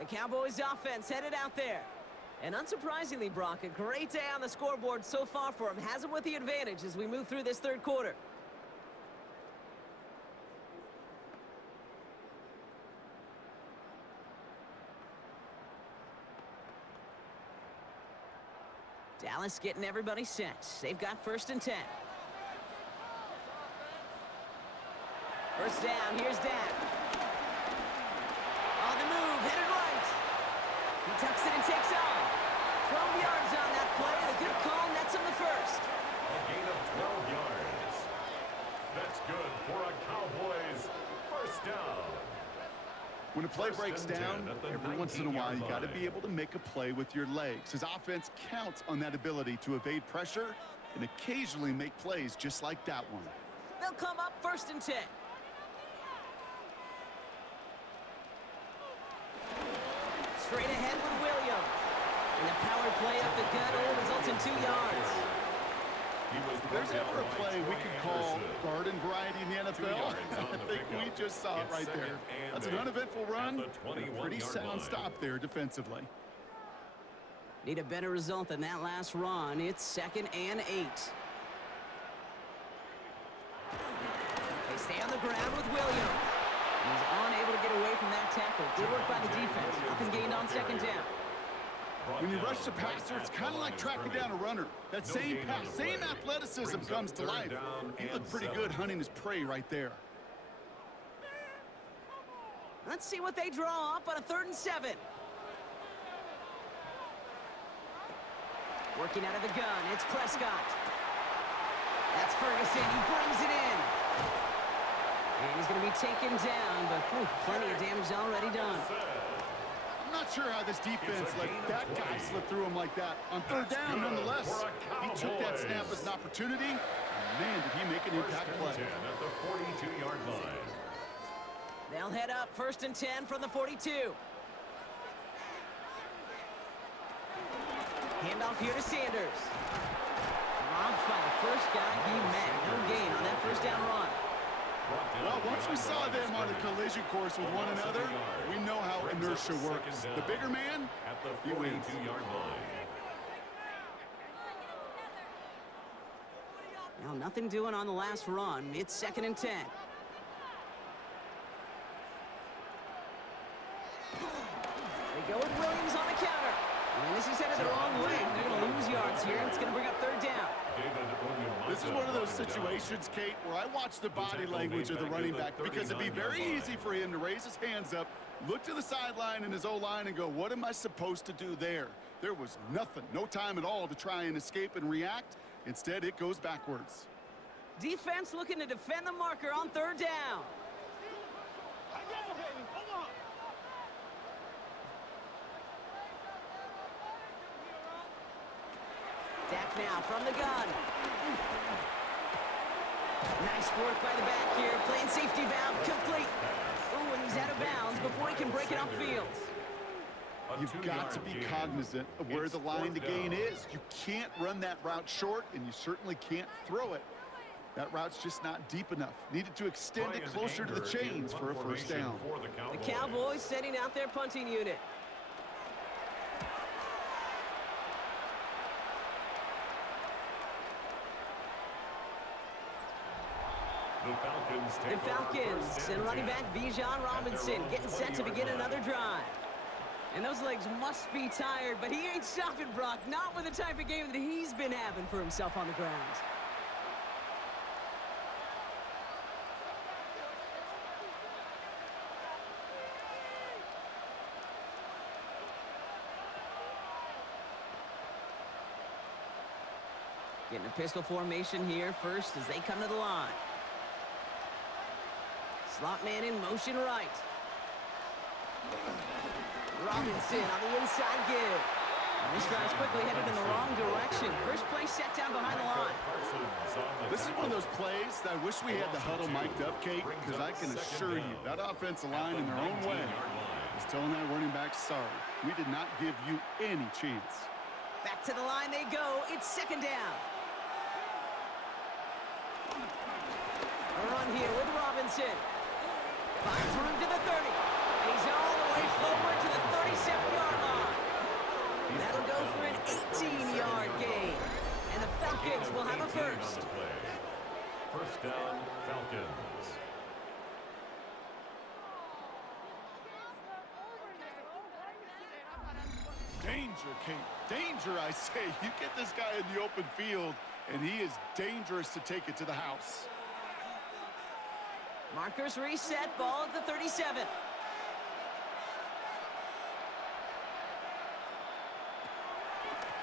The Cowboys offense headed out there. And unsurprisingly, Brock, a great day on the scoreboard so far for him. Has him with the advantage as we move through this third quarter. Dallas getting everybody set. They've got 1st and 10. First down, here's Dak. On the move, headed right. He tucks it and takes off. 12 yards on that play, and a good call nets him the first. A gain of 12 yards. That's good for a Cowboys first down. When a play breaks down, every once in a while, you got to be able to make a play with your legs. His offense counts on that ability to evade pressure and occasionally make plays just like that one. They'll come up 1st and 10. Straight ahead with Williams. And the power play up the gut only results in 2 yards. If there's ever a play we could call garden variety in the NFL, I think we just saw it right there. That's an uneventful run, and a pretty sound stop there defensively. Need a better result than that last run. It's 2nd and 8. They stay on the ground with Williams. He's unable to get away from that tackle. Good work by the defense. Nothing gained on 2nd down. When you rush the passer, it's kind of like tracking down a runner. That same pass, same athleticism comes to life. He looked pretty good hunting his prey right there. Let's see what they draw up on a 3rd and 7. Working out of the gun, it's Prescott. That's Ferguson, he brings it in. And he's going to be taken down, but plenty of damage already done. I'm not sure how this defense let that guy slip through him like that. On 3rd down, nonetheless, he took that snap as an opportunity. And man, did he make an impact play. At the 42-yard line. They'll head up 1st and 10 from the 42. Handoff here to Sanders. Dropped by the first guy he met. No gain on that 1st down run. Well, once we saw them on a collision course with one another, we know how inertia works. The bigger man, he wins. Well, nothing doing on the last run. It's 2nd and 10. They go with Williams on the counter. And this is headed the wrong way. They're going to lose yards here. It's going to bring up 3rd down. This is one of those situations, Kate, where I watch the body language of the running back because it'd be very easy for him to raise his hands up, look to the sideline in his O-line and go, what am I supposed to do there? There was nothing, no time at all to try and escape and react. Instead, it goes backwards. Defense looking to defend the marker on 3rd down. Dak now from the gun. Nice work by the back here. Playing safety valve complete. Ooh, and he's out of bounds before he can break it upfield. You've got to be cognizant of where the line to gain is. You can't run that route short, and you certainly can't throw it. That route's just not deep enough. Needed to extend it closer to the chains for a 1st down. The Cowboys setting out their punting unit. The Falcons and running back Bijan Robinson getting set to begin another drive. And those legs must be tired, but he ain't stopping, Brock. Not with the type of game that he's been having for himself on the ground. Getting a pistol formation here first as they come to the line. Slot man in motion right. Robinson on the inside give. And this drive's quickly headed in the wrong direction. First play set down behind the line. This is one of those plays that I wish we had the huddle mic'd up, Kate, because I can assure you that offensive line in their own way is telling that running back, sorry, we did not give you any chance. Back to the line they go. It's second down. A run here with Robinson. Finds room to the 30. And he's all the way forward to the 37-yard line. That'll go for an 18-yard gain. And the Falcons will have a first. First down, Falcons. Danger, Kate. Danger, I say. You get this guy in the open field, and he is dangerous to take it to the house. Markers reset, ball at the 37.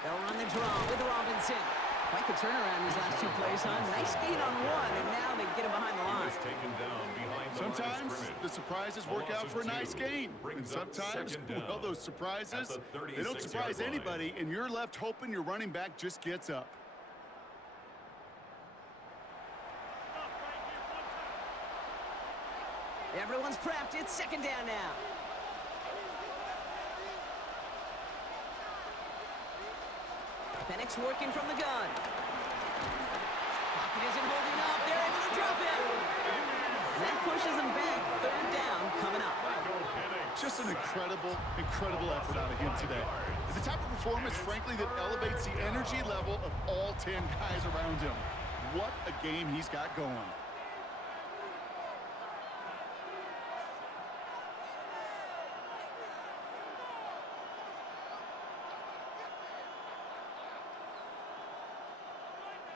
They'll run the draw with Robinson. Quite the turnaround these last two plays, huh? Nice gain on one, and now they get him behind the line. Sometimes the surprises work out for a nice gain. And sometimes, well, those surprises, they don't surprise anybody, and you're left hoping your running back just gets up. Everyone's prepped. It's second down now. Penix working from the gun. Pocket isn't holding up. They're able to drop it. That pushes them back. Third down coming up. Just an incredible effort out of him today. The type of performance, frankly, that elevates the energy level of all 10 guys around him. What a game he's got going.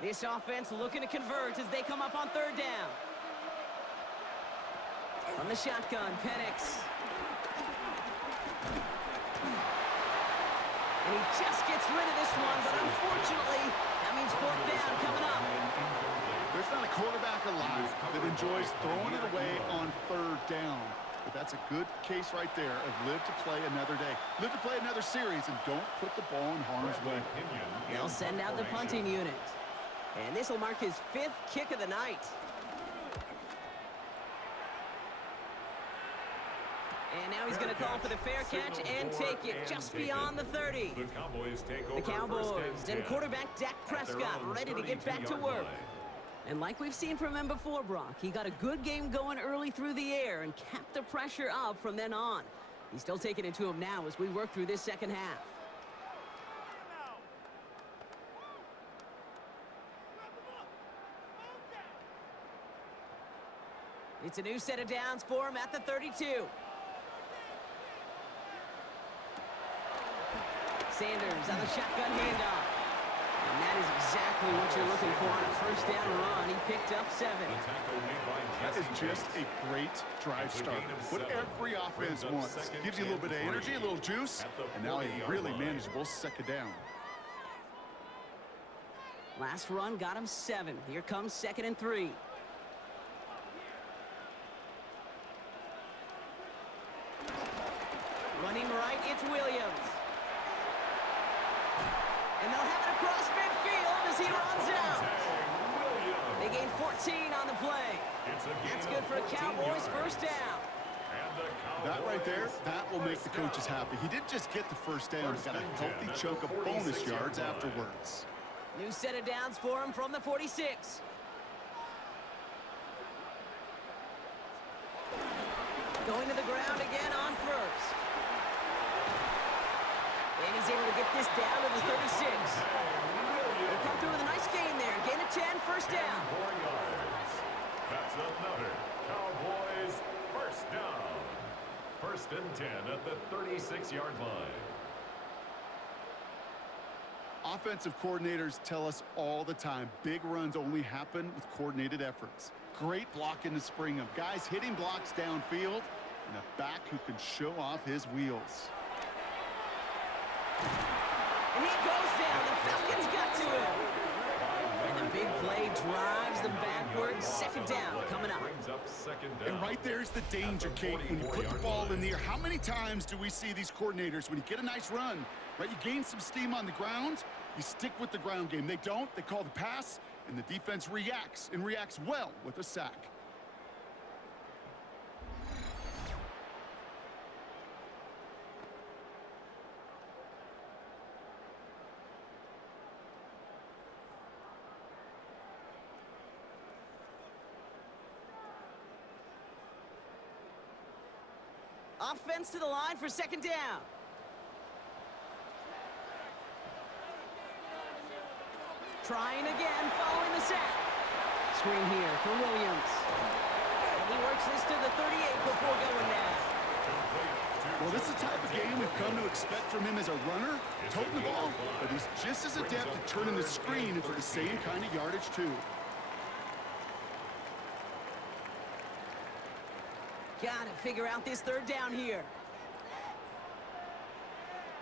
This offense looking to convert as they come up on third down. From the shotgun, Penix. And he just gets rid of this one, but unfortunately, that means fourth down coming up. There's not a quarterback alive that enjoys throwing it away on third down. But that's a good case right there of live to play another day. Live to play another series and don't put the ball in harm's way. They'll send out the punting unit. And this will mark his 5th kick of the night. And now he's going to call for the fair catch and take it just beyond the 30. The Cowboys take over. The Cowboys and quarterback Dak Prescott ready to get back to work. And like we've seen from him before, Brock, he got a good game going early through the air and kept the pressure up from then on. He's still taking it to him now as we work through this second half. It's a new set of downs for him at the 32. Sanders on the shotgun handoff. And that is exactly what you're looking for on a first down run. He picked up 7. That is just a great drive start. What every offense wants. Gives you a little bit of energy, a little juice, and now a really manageable second down. Last run got him 7. Here comes 2nd and 3. Running right, it's Williams. And they'll have it across midfield as he runs out. They gain 14 on the play. That's good for a Cowboys first down. That right there, that will make the coaches happy. He didn't just get the first down, he got a healthy chunk of bonus yards afterwards. New set of downs for him from the 46. Going to the ground again on first. And he's able to get this down to the 36. They come through with a nice gain there. Gain of 10, first down. That's another Cowboys first down. 1st and 10 at the 36-yard line. Offensive coordinators tell us all the time, big runs only happen with coordinated efforts. Great block in the spring of guys hitting blocks downfield and a back who can show off his wheels. And he goes down. The Falcons got to him. And the big play drives them backwards. 2nd down coming up. And right there's the danger, Kate. When you put the ball in the air, how many times do we see these coordinators, when you get a nice run, right, you gain some steam on the ground, you stick with the ground game. They don't. They call the pass, and the defense reacts, and reacts well with a sack. Offense to the line for 2nd down. Trying again, following the sack. Screen here for Williams. And he works this to the 38 before going down. Well, this is the type of game we've come to expect from him as a runner, toting the ball, but he's just as adept at turning the screen into the same kind of yardage, too. Got to figure out this 3rd down here.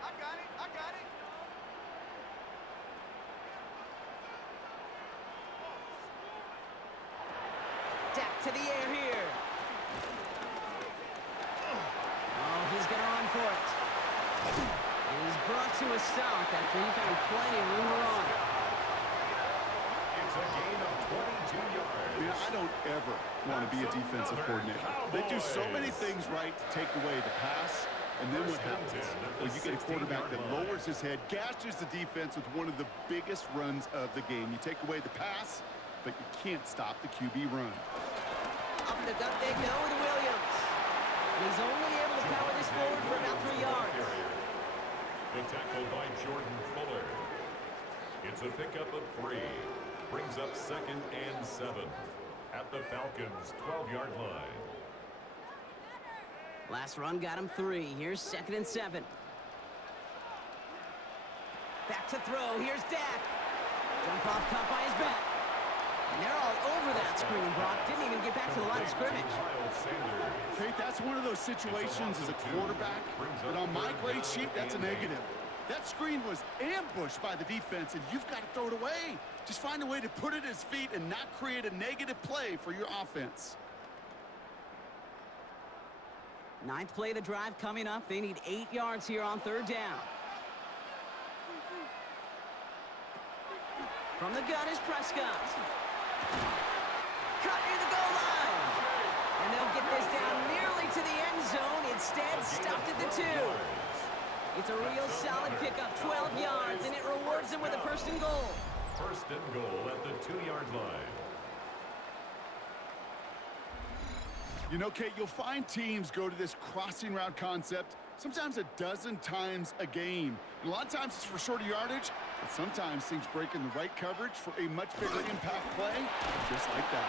I got it. Dak to the air here. Oh, he's going to run for it. He's brought to a stop after he found plenty of room to run. It's a gain of 22 yards. Yeah, I don't ever want to be a defensive coordinator. They do so many things right to take away the pass, and then what happens? Well, you get a quarterback that lowers his head, gashes the defense with one of the biggest runs of the game. You take away the pass, but you can't stop the QB run. Up the gut they go with Williams. And he's only able to power this forward for about 3 yards. The tackle by Jordan Fuller. It's a pickup of 3. Brings up 2nd and 7 at the Falcons' 12-yard line. Last run got him 3. Here's 2nd and 7. Back to throw. Here's Dak. Jump off caught by his back. And they're all over that screen. Brock didn't even get back to the line of scrimmage. Kate, that's one of those situations as a quarterback that on my grade sheet, that's a negative. That screen was ambushed by the defense, and you've got to throw it away. Just find a way to put it at his feet and not create a negative play for your offense. 9th play of the drive coming up. They need 8 yards here on 3rd down. From the gun is Prescott. Cut near the goal line. And they'll get this down nearly to the end zone. Instead, stopped at the 2. It's a real solid pickup, 12 yards, and it rewards them with a 1st and goal. 1st and goal at the 2-yard line. You know, Kate, you'll find teams go to this crossing route concept sometimes a dozen times a game. And a lot of times it's for shorter yardage, but sometimes things break in the right coverage for a much bigger impact play, just like that.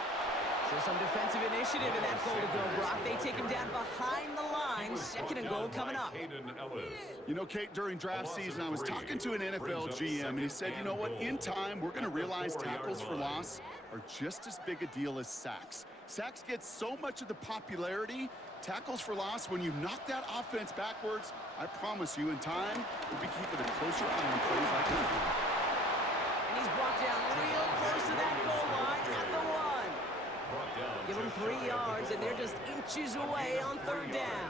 So some defensive initiative in that goal to go, Brock. They take him down behind the line. 2nd and goal coming up. You know, Kate, during draft season, I was talking to an NFL GM, and he said, you know what, in time, we're going to realize tackles for loss are just as big a deal as sacks. Sacks get so much of the popularity. Tackles for loss, when you knock that offense backwards, I promise you, in time, we'll be keeping a closer eye on plays like that. And he's brought down real close to that goal line at the 1. Give them 3 yards, and they're just inches away on 3rd down.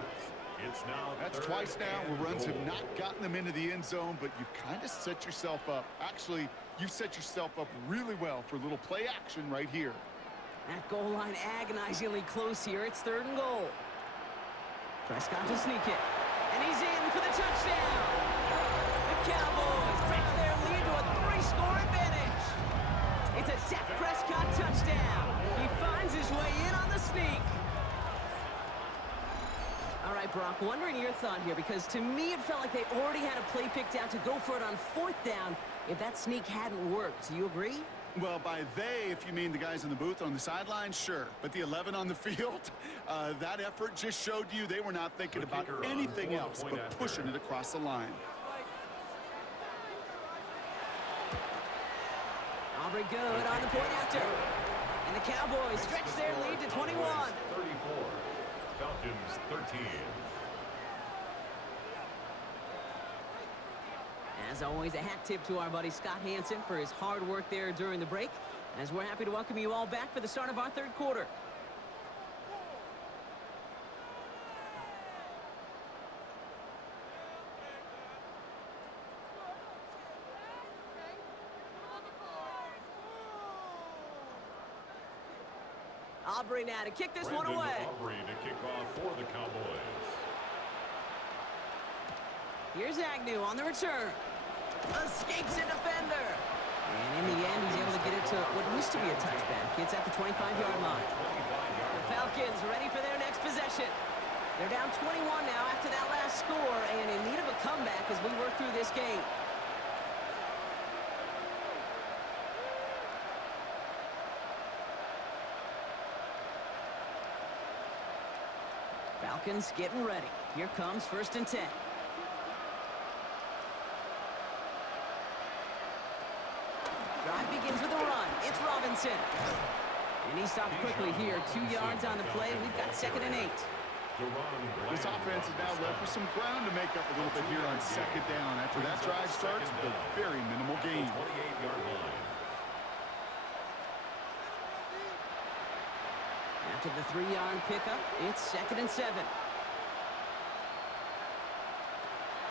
That's twice now where runs have not gotten them into the end zone, but you've kind of set yourself up. Actually, you've set yourself up really well for a little play action right here. That goal line agonizingly close here. It's 3rd and goal. Prescott to sneak it. And he's in for the touchdown. The Cowboys break their lead to a 3-score advantage. It's a Dak Prescott touchdown. He finds his way in on the sneak. All right, Brock, wondering your thought here, because to me it felt like they already had a play picked out to go for it on 4th down if that sneak hadn't worked. Do you agree? Well, by they, if you mean the guys in the booth on the sideline, sure. But the 11 on the field, that effort just showed you they were not thinking about anything else but pushing it across the line. Aubrey good on the point after. And the Cowboys stretch their lead to 21. 34. Falcons 13. As always, a hat tip to our buddy Scott Hansen for his hard work there during the break, as we're happy to welcome you all back for the start of our third quarter. Aubrey now to kick this one away. Aubrey to kick off for the Cowboys. Here's Agnew on the return. Escapes a defender. And in the end, he's able to get it to what used to be a touchback. It's at the 25-yard line. The Falcons ready for their next possession. They're down 21 now after that last score and in need of a comeback as we work through this game. Falcons getting ready. Here comes 1st and 10. Drive begins with a run. It's Robinson. And he stopped quickly here. 2 yards on the play. We've got 2nd and 8. This offense is now left with some ground to make up a little bit here on 2nd down. After that drive starts with a very minimal gain. 28-yard line. After the 3-yard pickup, it's 2nd and 7.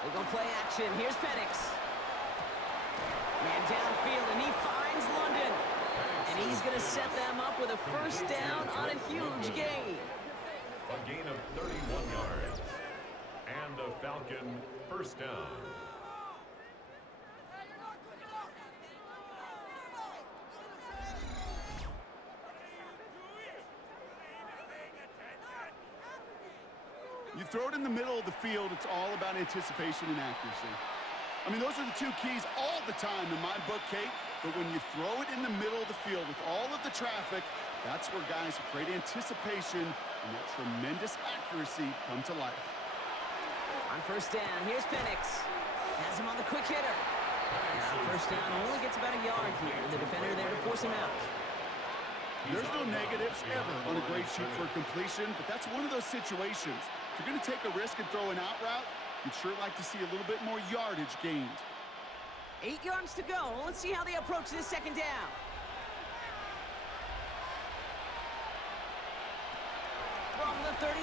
They go play action. Here's Penix. Man downfield, and he finds London. And he's going to set them up with a 1st down on a huge gain. A gain of 31 yards. And a Falcon 1st down. You throw it in the middle of the field, it's all about anticipation and accuracy. I mean, those are the 2 keys all the time in my book, Kate. But when you throw it in the middle of the field with all of the traffic, that's where guys with great anticipation and that tremendous accuracy come to life. On 1st down, here's Penix. Has him on the quick hitter. Now 1st down only gets about a yard here. The defender there to force him out. There's no negatives ever on a great shoot for a completion, but that's one of those situations. If you're going to take a risk and throw an out route, you'd sure like to see a little bit more yardage gained. 8 yards to go. Let's see how they approach this 2nd down. From the 39.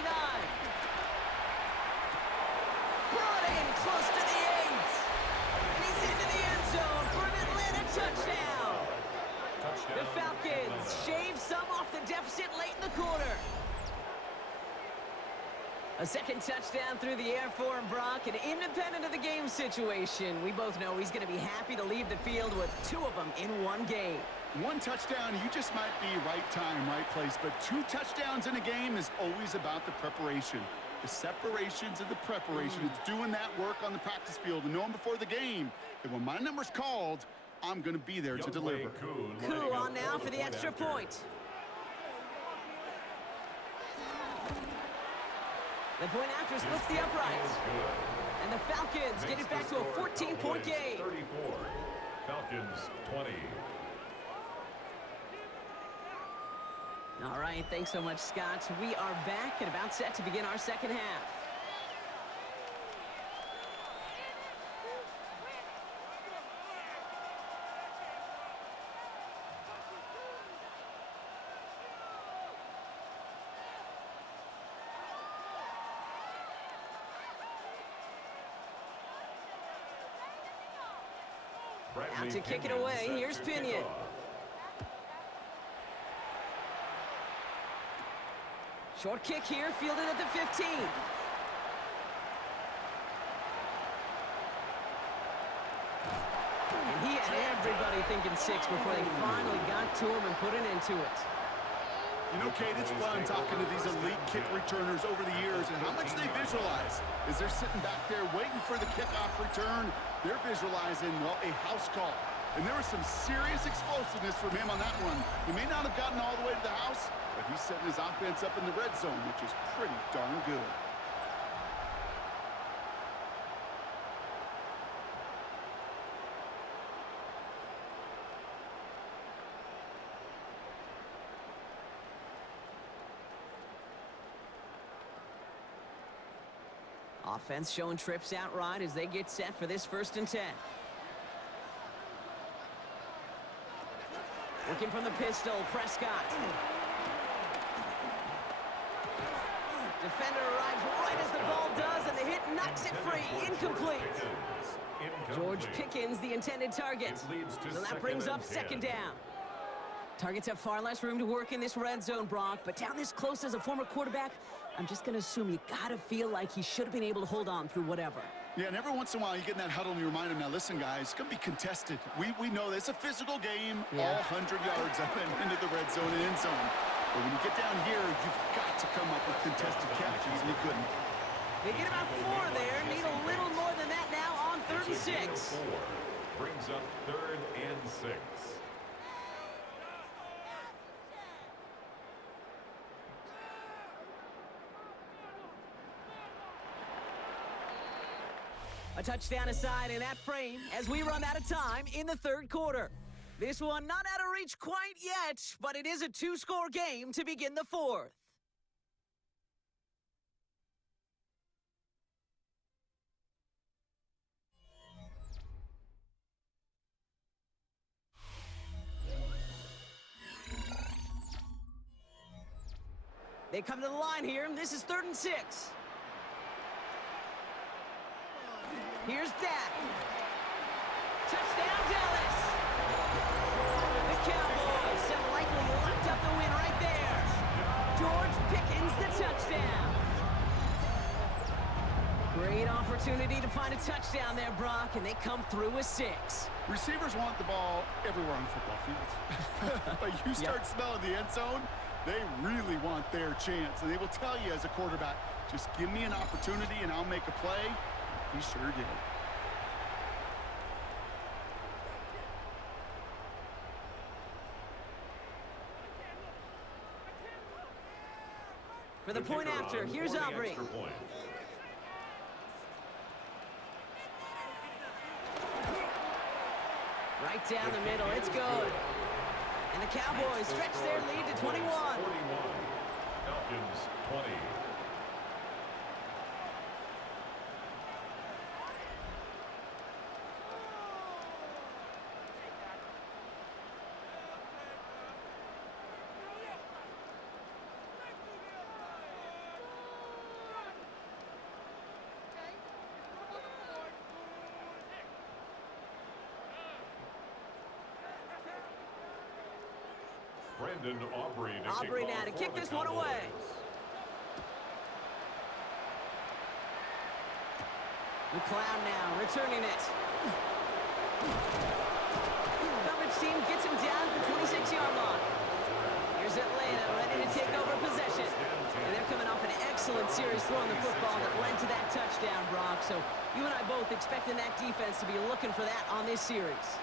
Brought in close to the 8. And he's into the end zone for an Atlanta touchdown. The Falcons shave some off the deficit late in the quarter. A 2nd touchdown through the air for him, Brock, and independent of the game situation, we both know he's going to be happy to leave the field with 2 of them in one game. 1 touchdown, you just might be right time, right place, but 2 touchdowns in a game is always about the preparation. The separations and the preparation. It's doing that work on the practice field and knowing before the game that when my number's called, I'm going to be there to deliver. Koo on now for the extra point. The point after splits the uprights. And the Falcons get it back to a 14-point game. 34. Falcons 20. All right, thanks so much, Scott. We are back and about set to begin our 2nd half. Out to kick it away, here's Pinion. Short kick here, fielded at the 15. And he had everybody thinking 6 before they finally got to him and put an end to it. You know, Kate, it's fun talking to these elite kick returners over the years and how much they visualize. As they're sitting back there waiting for the kickoff return, they're visualizing, well, a house call. And there was some serious explosiveness from him on that one. He may not have gotten all the way to the house, but he's setting his offense up in the red zone, which is pretty darn good. Offense showing trips out right as they get set for this 1st and 10. Looking from the pistol, Prescott. Defender arrives right as the ball does, and the hit knocks it free. Incomplete. George Pickens, the intended target. So that brings up 2nd down. Targets have far less room to work in this red zone, Brock, but down this close as a former quarterback, I'm just going to assume you got to feel like he should have been able to hold on through whatever. Yeah, and every once in a while you get in that huddle and you remind him, now listen, guys, it's going to be contested. We know this. It's a physical game, all 100 yards up and into the red zone and end zone. But when you get down here, you've got to come up with contested catches, and he couldn't. They get about 4 there. Need a little more than that now on 3rd and 6. Brings up 3rd and 6. A touchdown aside in that frame as we run out of time in the 3rd quarter. This one not out of reach quite yet, but it is a 2-score game to begin the 4th. They come to the line here. This is 3rd and 6. Here's Dak. Touchdown, Dallas. The Cowboys have likely locked up the win right there. George Pickens, the touchdown. Great opportunity to find a touchdown there, Brock, and they come through with 6. Receivers want the ball everywhere on football fields. But you start smelling the end zone, they really want their chance. And they will tell you as a quarterback, just give me an opportunity and I'll make a play. He sure did. For the point after, here's Aubrey. Right down the middle, it's good. And the Cowboys stretch their lead to 21. 41. Falcons 20. Aubrey now to kick this one away. McLeod now returning it. Coverage team gets him down to the 26-yard line. Here's Atlanta ready to take over possession. And they're coming off an excellent series throwing the football that led to that touchdown, Brock. So you and I both expecting that defense to be looking for that on this series.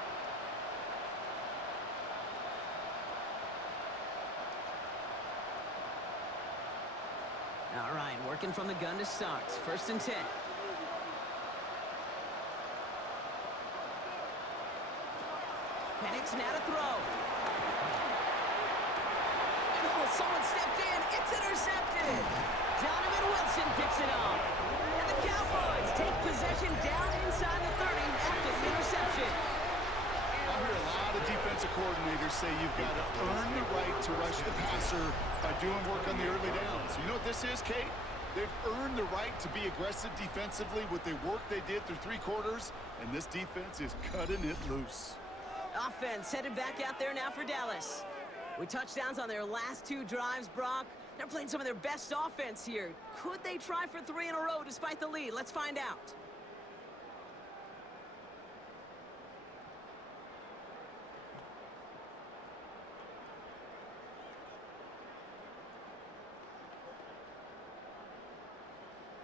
All right, working from the gun to start. 1st and 10. Penix now to throw. And someone stepped in. It's intercepted. Donovan Wilson picks it up. And the Cowboys take possession down inside the 30 after the interception. I hear a lot of defensive coordinators say you've got to earn the right to rush the passer by doing work on the early downs. You know what this is, Kate? They've earned the right to be aggressive defensively with the work they did through 3 quarters, and this defense is cutting it loose. Offense headed back out there now for Dallas. With touchdowns on their last 2 drives, Brock, they're playing some of their best offense here. Could they try for 3 in a row despite the lead? Let's find out.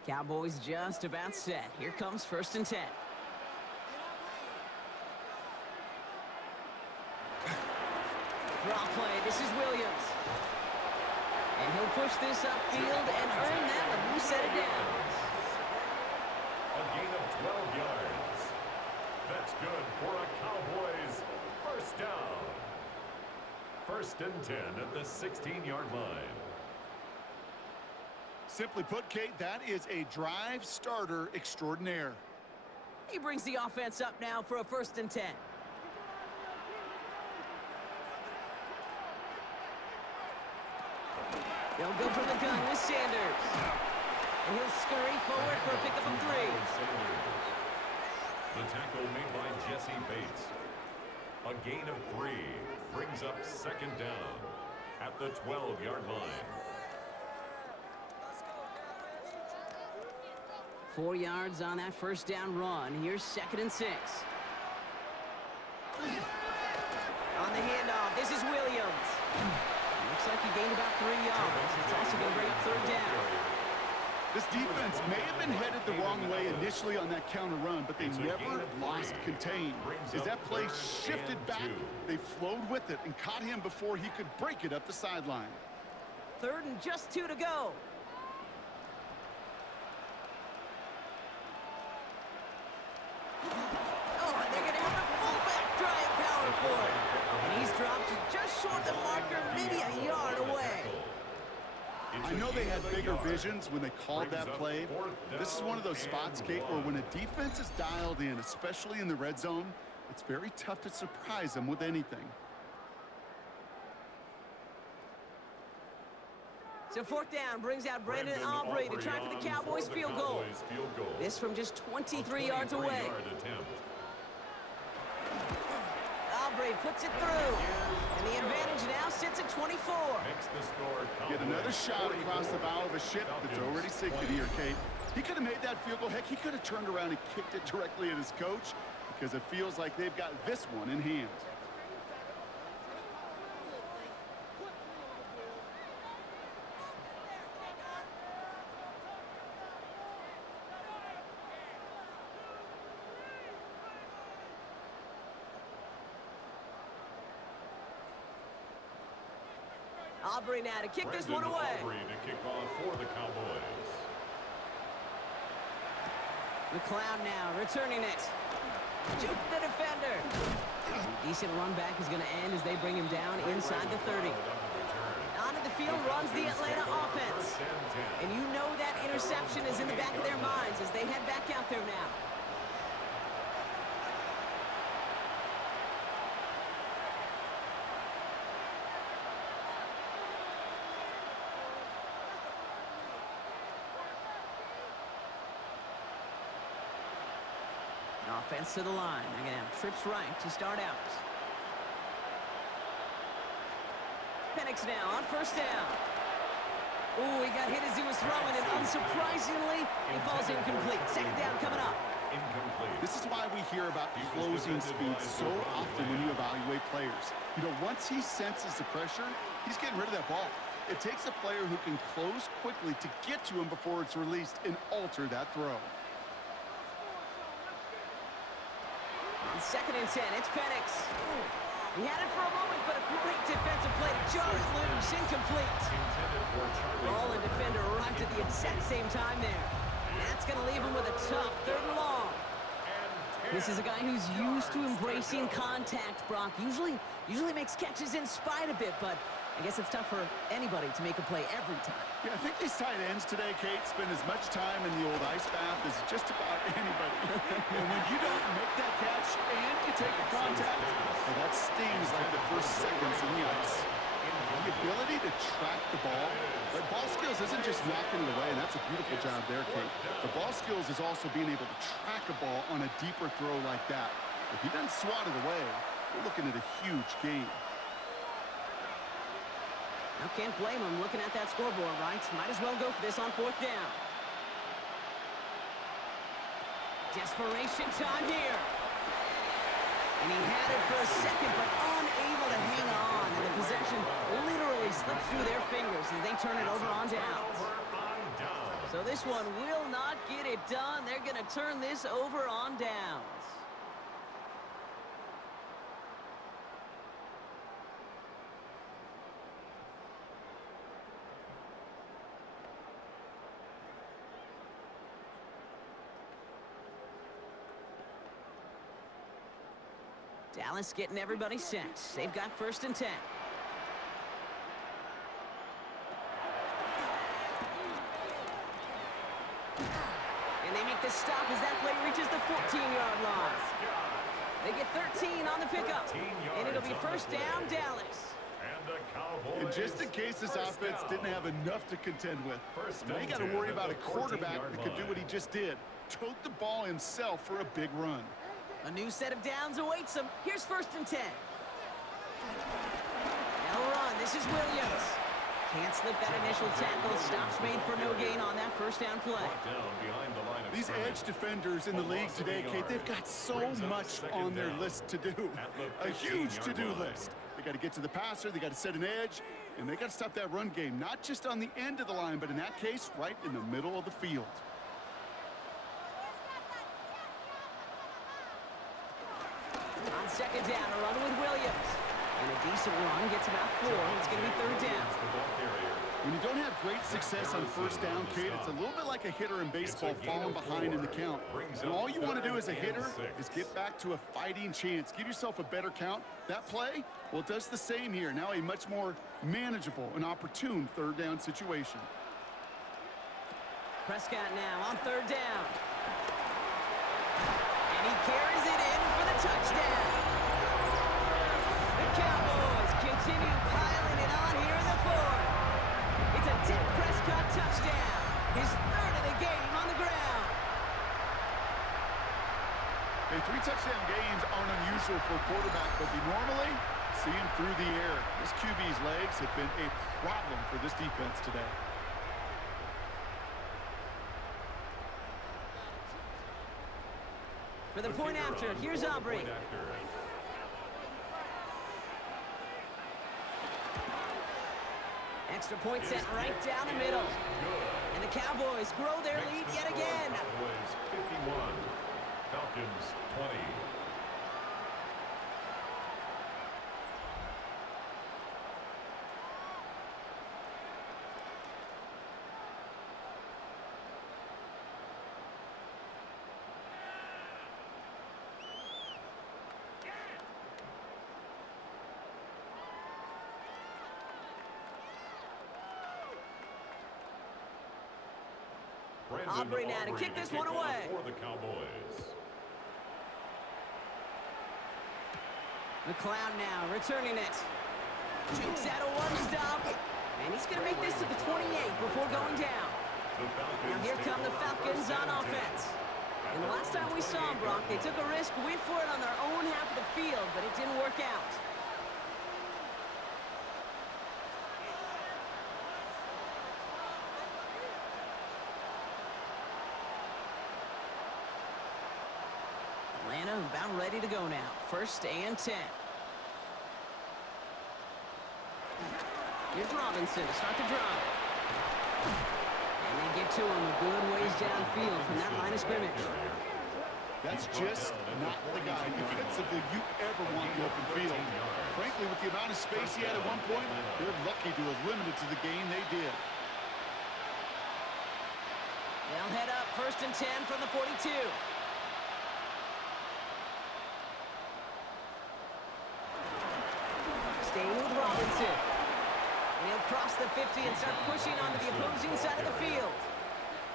Cowboys just about set. Here comes 1st and 10. This is Williams. And he'll push this upfield and earn that a new set of downs. A gain of 12 yards. That's good for a Cowboys first down. 1st and 10 at the 16-yard line. Simply put, Kate, that is a drive starter extraordinaire. He brings the offense up now for a 1st and 10. They'll go for the gun with Sanders. And he'll scurry forward for a pickup of 3. The tackle made by Jesse Bates. A gain of 3 brings up 2nd down at the 12-yard line. 4 yards on that 1st down run. Here's 2nd and 6. On the handoff, this is Williams. Looks like he gained about 3 yards. It's also going to bring up 3rd down. This defense may have been headed the wrong way initially on that counter run, but they never lost contain. As that play shifted back, they flowed with it and caught him before he could break it up the sideline. 3rd and just 2 to go. Oh, and they're going to have the fullback drive power for it. And he's dropped just short of the marker, maybe a yard away. I know they had bigger visions when they called that play. This is one of those spots, Kate, where when a defense is dialed in, especially in the red zone, it's very tough to surprise them with anything. So 4th down brings out Brandon Aubrey to try for the Cowboys field goal. This from just 23 yards away. Aubrey puts it through. And the advantage now sits at 24. Get another shot across the bow of a ship that's already sinking here, Kate. He could have made that field goal. Heck, he could have turned around and kicked it directly at his coach because it feels like they've got this one in hand. Aubrey now to kick this one away. Aubrey to kick off for the Cowboys. McLeod now returning it. Juke the defender. Decent run back is going to end as they bring him down inside the 30. Onto the field runs the Atlanta offense. And you know that interception is in the back of their minds as they head back out there now. Offense to the line. They're going to have trips right to start out. Penix now on 1st down. Ooh, he got hit as he was throwing, and unsurprisingly, he falls incomplete. 2nd down coming up. This is why we hear about closing speed so often when you evaluate players. You know, once he senses the pressure, he's getting rid of that ball. It takes a player who can close quickly to get to him before it's released and alter that throw. On 2nd and 10, it's Penix. He had it for a moment, but a great defensive play to jar it loose, incomplete. Ball and defender arrived at the exact same time there. And that's going to leave him with a tough 3rd and long. This is a guy who's used to embracing contact, Brock. Usually makes catches in spite of it, but I guess it's tough for anybody to make a play every time. Yeah, I think these tight ends today, Kate, spend as much time in the old ice bath as just about anybody. And when you don't make that catch and you take the contact, well, that stings like the first seconds in the ice. The ability to track the ball, but ball skills isn't just knocking it away, and that's a beautiful job there, Kate. The ball skills is also being able to track a ball on a deeper throw like that. If he doesn't swat it away, we're looking at a huge game. Now, can't blame him looking at that scoreboard, right? Might as well go for this on 4th down. Desperation time here. And he had it for a second, but unable to hang on. And the possession literally slips through their fingers as they turn it over on downs. So this one will not get it done. They're going to turn this over on downs. Dallas getting everybody set. They've got 1st and 10. And they make the stop as that play reaches the 14-yard line. They get 13 on the pickup. And it'll be 1st down, Dallas. And just in case this offense didn't have enough to contend with, now you got to worry about a quarterback that could do what he just did. Tote the ball himself for a big run. A new set of downs awaits them. Here's 1st and 10. They'll run. This is Williams. Can't slip that initial tackle. Stops made for no gain on that 1st down play. These edge defenders in the league today, Kate, they've got so much on their list to do. A huge to-do list. They got to get to the passer, they got to set an edge, and they got to stop that run game. Not just on the end of the line, but in that case, right in the middle of the field. On 2nd down, a run with Williams. And a decent run gets about 4. It's going to be 3rd down. When you don't have great success on 1st down, Kate, it's a little bit like a hitter in baseball falling behind in the count. And all you want to do as a hitter is get back to a fighting chance. Give yourself a better count. That play, well, it does the same here. Now a much more manageable and opportune 3rd down situation. Prescott now on 3rd down. And he carries it in for the touchdown. The Cowboys continue piling it on here in the 4th. It's a Dak Prescott touchdown. His 3rd of the game on the ground. Hey, 3 touchdown games aren't unusual for a quarterback, but we normally see him through the air. This QB's legs have been a problem for this defense today. For the point after, here's Aubrey. Extra point set right down the middle. And the Cowboys grow their lead yet again. Cowboys 51, Falcons 20. Aubrey now to kick this one away. For the Cowboys. McLeod now returning it. Jukes out a 1-stop. And he's going to make this to the 28 before going down. Now here come the Falcons on offense. And the last time we saw them, Brock, they took a risk, went for it on their own half of the field, but it didn't work out. Atlanta about ready to go now. 1st and 10. Here's Robinson to start the drive. And they get to him a good ways downfield from that line of scrimmage. That's just not the guy defensively you ever want in the open field. Frankly, with the amount of space he had at one point, they're lucky to have limited to the gain they did. They'll head up 1st and 10 from the 42. Staying with Robinson. And he'll cross the 50 and start pushing onto the opposing side of the field.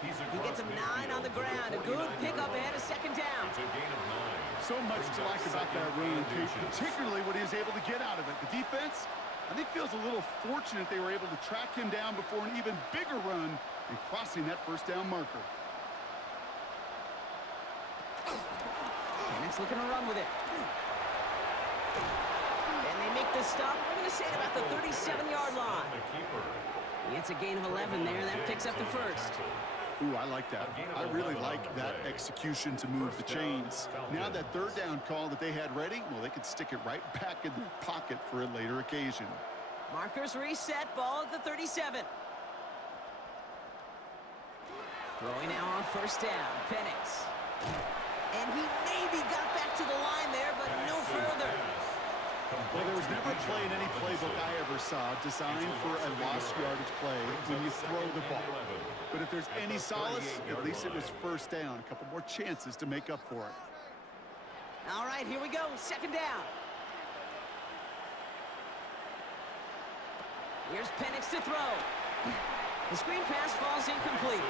He gets him 9 on the ground. A good pickup ahead of 2nd down. So much to like about that run, particularly what he was able to get out of it. The defense, I think, feels a little fortunate they were able to track him down before an even bigger run and crossing that 1st down marker. And it's looking to run with it. And they make the stop. We're going to say it about the 37-yard line. It's a gain of 11 there. That picks up the 1st. Ooh, I like that. I really like that execution to move the chains. Now that 3rd down call that they had ready, well, they could stick it right back in their pocket for a later occasion. Markers reset. Ball at the 37. Throwing now on 1st down. Penix. And he maybe got back to the line there, but no further. Well, there was never a play in any playbook I ever saw designed for a lost yardage play when you throw the ball. But if there's any solace, at least it was 1st down. A couple more chances to make up for it. All right, here we go. Second down. Here's Penix to throw. The screen pass falls incomplete.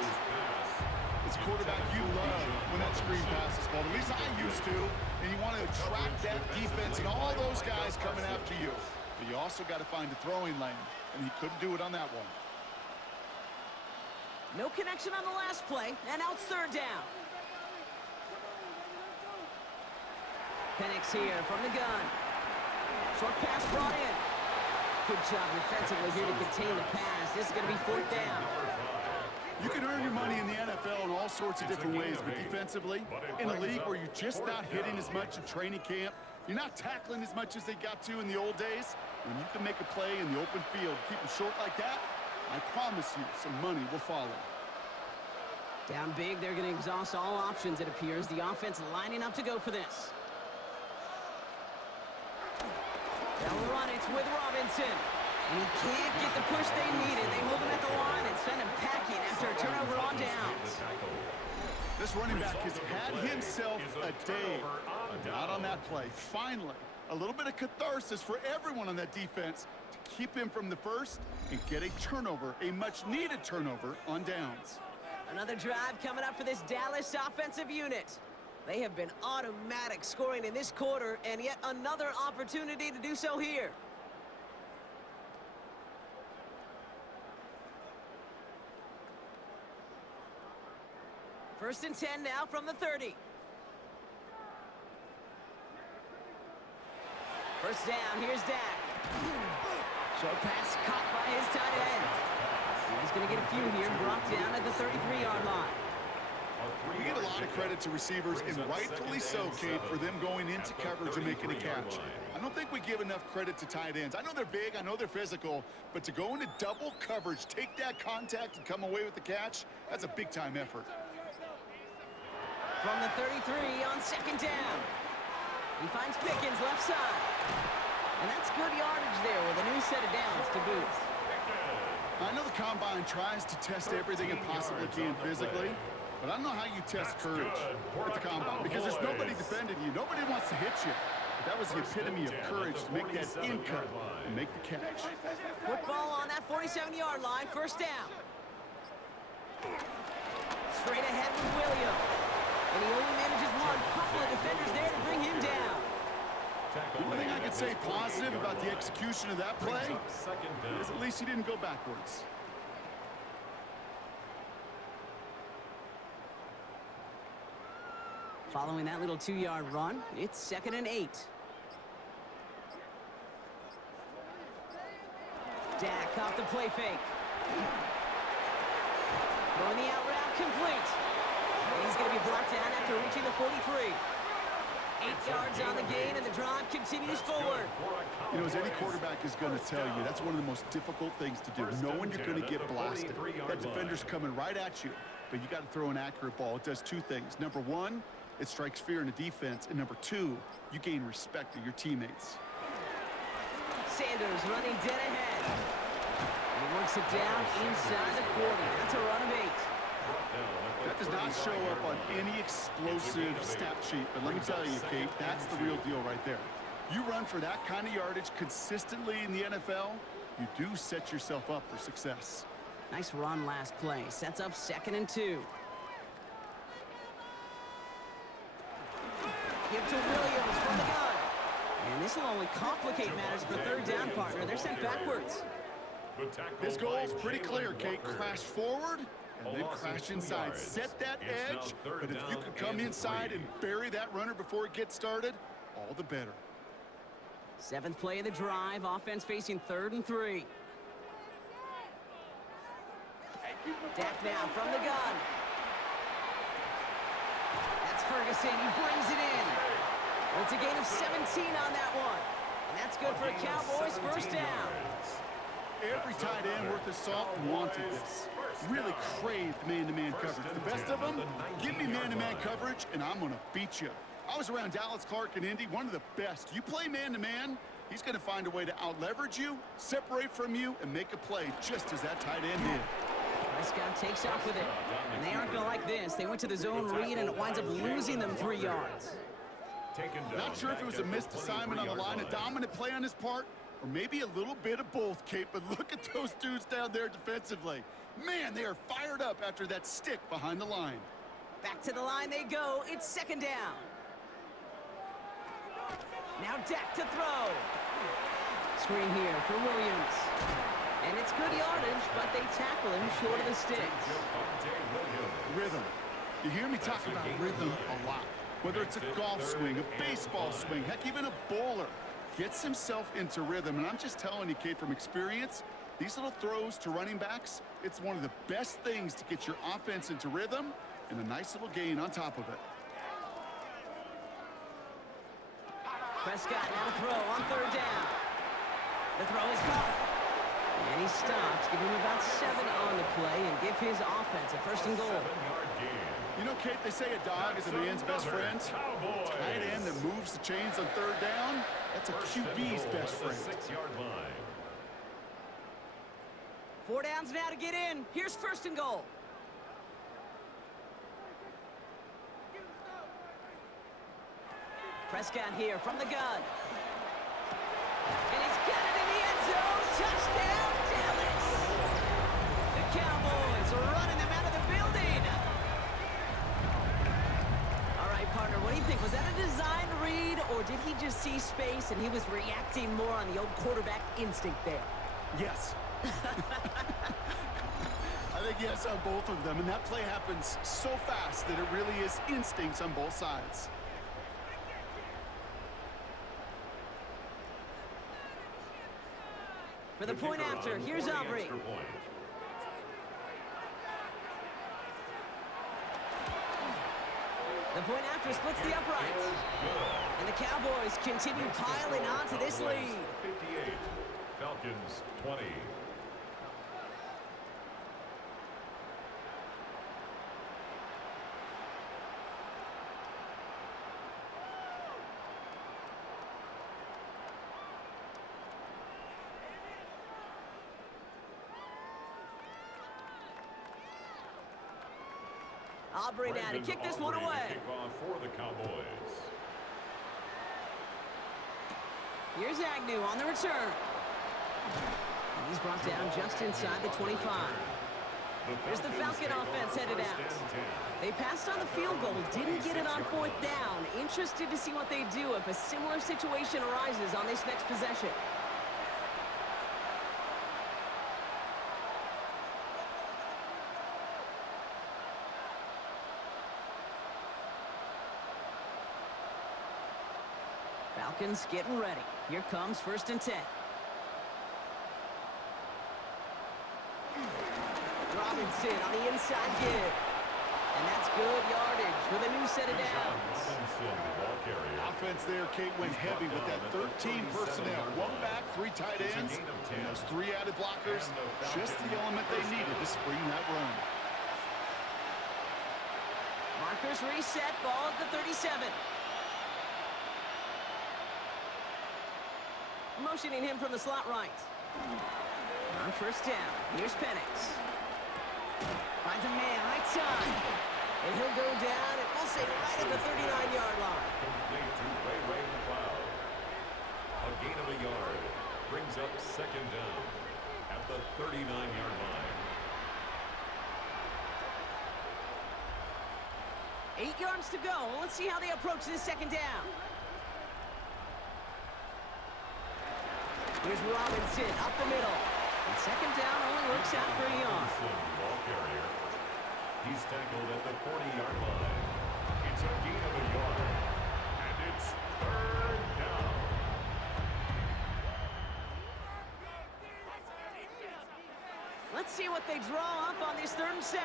It's a quarterback you love when that screen pass is called. At least I used to. And you want to attract that defense and all those guys coming after you. But you also got to find a throwing lane. And he couldn't do it on that one. No connection on the last play. And now it's third down. Penix here from the gun. Short pass brought in. Good job defensively here to contain the pass. This is going to be fourth down. You can earn your money in the NFL in all sorts of different ways, but defensively, in a league where you're just not hitting as much in training camp, you're not tackling as much as they got to in the old days, when you can make a play in the open field, keep them short like that, I promise you some money will follow. Down big, they're going to exhaust all options, it appears. The offense lining up to go for this. They'll run it with Robinson. And he can't get the push they needed. They hold him at the line and send him packing after a turnover on downs. This running back has had himself a day, but not on that play. Finally, a little bit of catharsis for everyone on that defense to keep him from the first and get a turnover, a much-needed turnover on downs. Another drive coming up for this Dallas offensive unit. They have been automatic scoring in this quarter, and yet another opportunity to do so here. First and 10 now from the 30. First down, here's Dak. Short pass caught by his tight end. He's going to get a few here, brought down at the 33-yard line. We get a lot of credit to receivers, and rightfully so, Kate, for them going into coverage and making a catch. I don't think we give enough credit to tight ends. I know they're big, I know they're physical, but to go into double coverage, take that contact, and come away with the catch, that's a big-time effort. From the 33 on second down. He finds Pickens left side. And that's good yardage there with a new set of downs to boot. I know the Combine tries to test everything it possibly can physically, but I don't know how you test courage at the Combine because there's nobody defending you. Nobody wants to hit you. But that was the epitome of courage to make that in-cut and make the catch. Football on that 47-yard line, first down. Straight ahead with Williams. And he only manages one couple of defenders there to bring him down. The only thing I could say positive about the execution of that play is at least he didn't go backwards. Following that little 2-yard run, it's 2nd and 8. Dak off the play fake. Throwing the out route complete. And he's going to be brought down after reaching the 43. 8 yards on the gain, and the drive continues forward. You know, as any quarterback is going to tell you, that's one of the most difficult things to do, knowing you're going to get blasted. That defender's coming right at you, but you got to throw an accurate ball. It does two things. Number one, it strikes fear in the defense, and number two, you gain respect of your teammates. Sanders running dead ahead. And he works it down inside the 40. That's a run of 8. That does not show up on any explosive stat sheet, but let me tell you, Kate, that's the real deal right there. You run for that kind of yardage consistently in the NFL, you do set yourself up for success. Nice run last play. Sets up 2nd and 2. Give to Williams from the gun. And this will only complicate matters for third down, partner. They're sent backwards. His goal is pretty clear, Kate. Crash forward and then crash inside. Set that edge, but if you could come inside and bury that runner before it gets started, all the better. 7th play of the drive. Offense facing 3rd and 3. Dak now from the gun. That's Ferguson. He brings it in. It's a gain of 17 on that one. And that's good for a Cowboys first down. Every tight end worth his salt wanted this. Really craved man-to-man coverage. The best of them, give me man-to-man coverage, and I'm going to beat you. I was around Dallas, Clark, and Indy, one of the best. You play man-to-man, he's going to find a way to out-leverage you, separate from you, and make a play just as that tight end did. Prescott takes off with it. And they aren't going to like this. They went to the zone read, and it winds up losing them 3 yards. Taken down. Not sure if it was a missed assignment on the line, a dominant play on his part, or maybe a little bit of both, Kate, but look at those dudes down there defensively. Man, they are fired up after that stick behind the line. Back to the line they go. It's second down. Now Dak to throw. Screen here for Williams. And it's good yardage, but they tackle him short of the sticks. Rhythm. You hear me talk about rhythm a lot. Whether it's a golf swing, a baseball swing, heck, even a bowler gets himself into rhythm. And I'm just telling you, Kate, from experience, these little throws to running backs, it's one of the best things to get your offense into rhythm and a nice little gain on top of it. Prescott now to throw on third down. The throw is caught. And he stops, give him about 7 on the play, and give his offense a first and goal. 7-yard gain. You know, Kate, they say a dog is a man's best friend. Tight end that moves the chains on third down, that's a QB's best friend. 6-yard line. 4 downs now to get in. Here's first and goal. Prescott here from the gun. And he's got it in the end zone. Touchdown, Dallas! The Cowboys are running them out of the building. All right, partner, what do you think? Was that a design read, or did he just see space and he was reacting more on the old quarterback instinct there? Yes. I think yes on both of them, and that play happens so fast that it really is instincts on both sides. For the point after, here's Aubrey. The point after splits the uprights. And the Cowboys continue piling on to this lead. 58, Falcons 20. Aubrey now to kick this one away. Kickoff for the Cowboys. Here's Agnew on the return. And he's brought down just inside the 25. Here's the Falcon offense headed out. They passed on the field goal, didn't get it on fourth down. Interested to see what they do if a similar situation arises on this next possession. Falcons getting ready. Here comes first and 10. Robinson on the inside give. And that's good yardage with a new set of downs. Offense there, Kate, went heavy with that 13 personnel. 1 back, 3 tight ends, and those 3 added blockers. Just the element they needed to spring that run. Markers reset, ball at the 37. Motioning him from the slot right. On first down, here's Penix. Finds a man, right side. And he'll go down, and we'll say right at the 39-yard line. Complete to Ray McLeod. A gain of a yard. Brings up second down at the 39-yard line. 8 yards to go. Let's see how they approach this second down. Here's Robinson up the middle. And second down only works out for Young. Ball carrier. He's tackled at the 40-yard line. It's a gain of a yard. And it's third down. Let's see what they draw up on this 3rd and 7.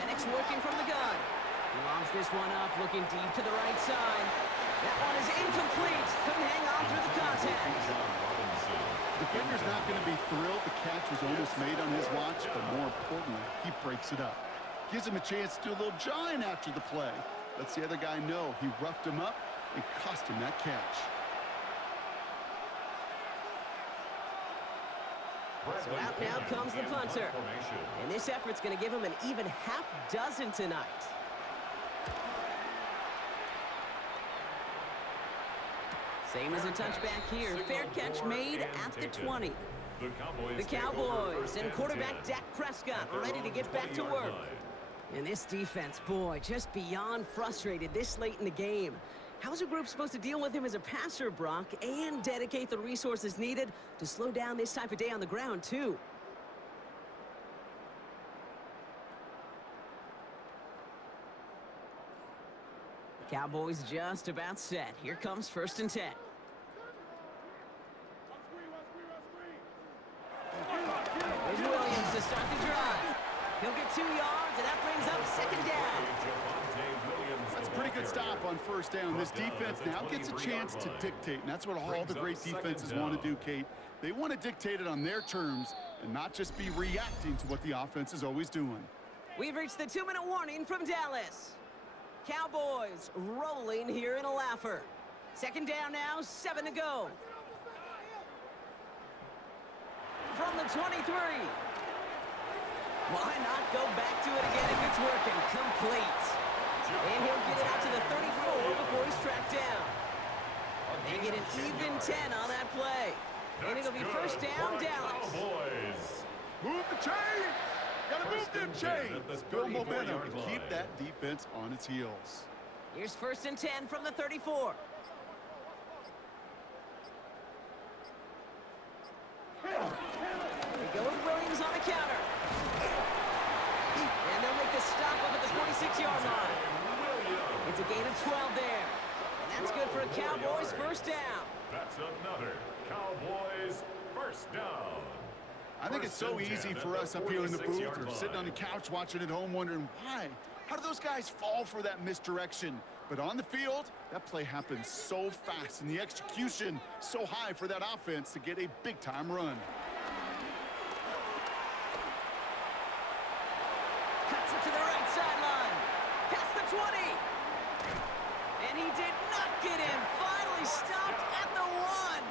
Penix working from the gun. He lobs this one up, looking deep to the right side. That one is incomplete. Couldn't hang on through the contact. Defender's not going to be thrilled the catch was almost made on his watch, but more importantly, he breaks it up. Gives him a chance to do a little jawing after the play. Lets the other guy know he roughed him up and cost him that catch. So out now comes the punter. And this effort's going to give him an even half dozen tonight. Same as a touchback here. Fair catch made at the 20. The Cowboys and quarterback Dak Prescott ready to get back to work. And this defense, boy, just beyond frustrated this late in the game. How's a group supposed to deal with him as a passer, Brock, and dedicate the resources needed to slow down this type of day on the ground, too? The Cowboys just about set. Here comes 1st and 10. There's Williams to start the drive. He'll get 2 yards, and that brings up 2nd down. That's a pretty good stop on 1st down. This defense now gets a chance to dictate, and that's what all the great defenses want to do, Kate. They want to dictate it on their terms and not just be reacting to what the offense is always doing. We've reached the 2-minute warning from Dallas. Cowboys rolling here in a laugher. 2nd down now, 7 to go. From the 23. Why not go back to it again if it's working? Complete. And he'll get it out to the 34 before he's tracked down. They get an even 10 on that play. And it'll be 1st down, Dallas. Move the chain! Gotta move them chains! Build momentum and keep that defense on its heels. Here's 1st and 10 from the 34. They go with Williams on the counter. And they'll make the stop up at the 46-yard line. It's a gain of 12 there. And that's good for a Cowboys 1st down. That's another Cowboys 1st down. I think it's so easy for us up here in the booth or sitting on the couch watching at home wondering why. How do those guys fall for that misdirection? But on the field, that play happens so fast and the execution so high for that offense to get a big-time run. Cuts it to the right sideline. Past the 20. And he did not get in. Finally stopped at the 1.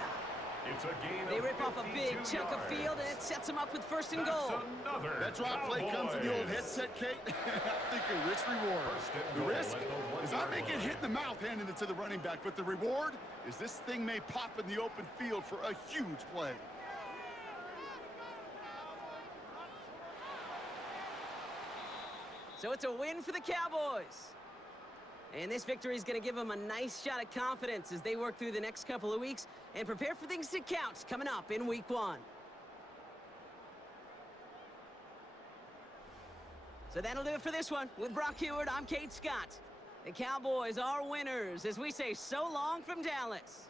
It's a gain They of rip off a big chunk of field, and it sets him up with 1st and goal. That drop play comes in the old headset, Kate. I'm thinking risk reward. The risk is I may get hit in the mouth handing it to the running back, but the reward is this thing may pop in the open field for a huge play. So it's a win for the Cowboys. And this victory is going to give them a nice shot of confidence as they work through the next couple of weeks and prepare for things to count coming up in Week 1. So that'll do it for this one. With Brock Heward, I'm Kate Scott. The Cowboys are winners as we say so long from Dallas.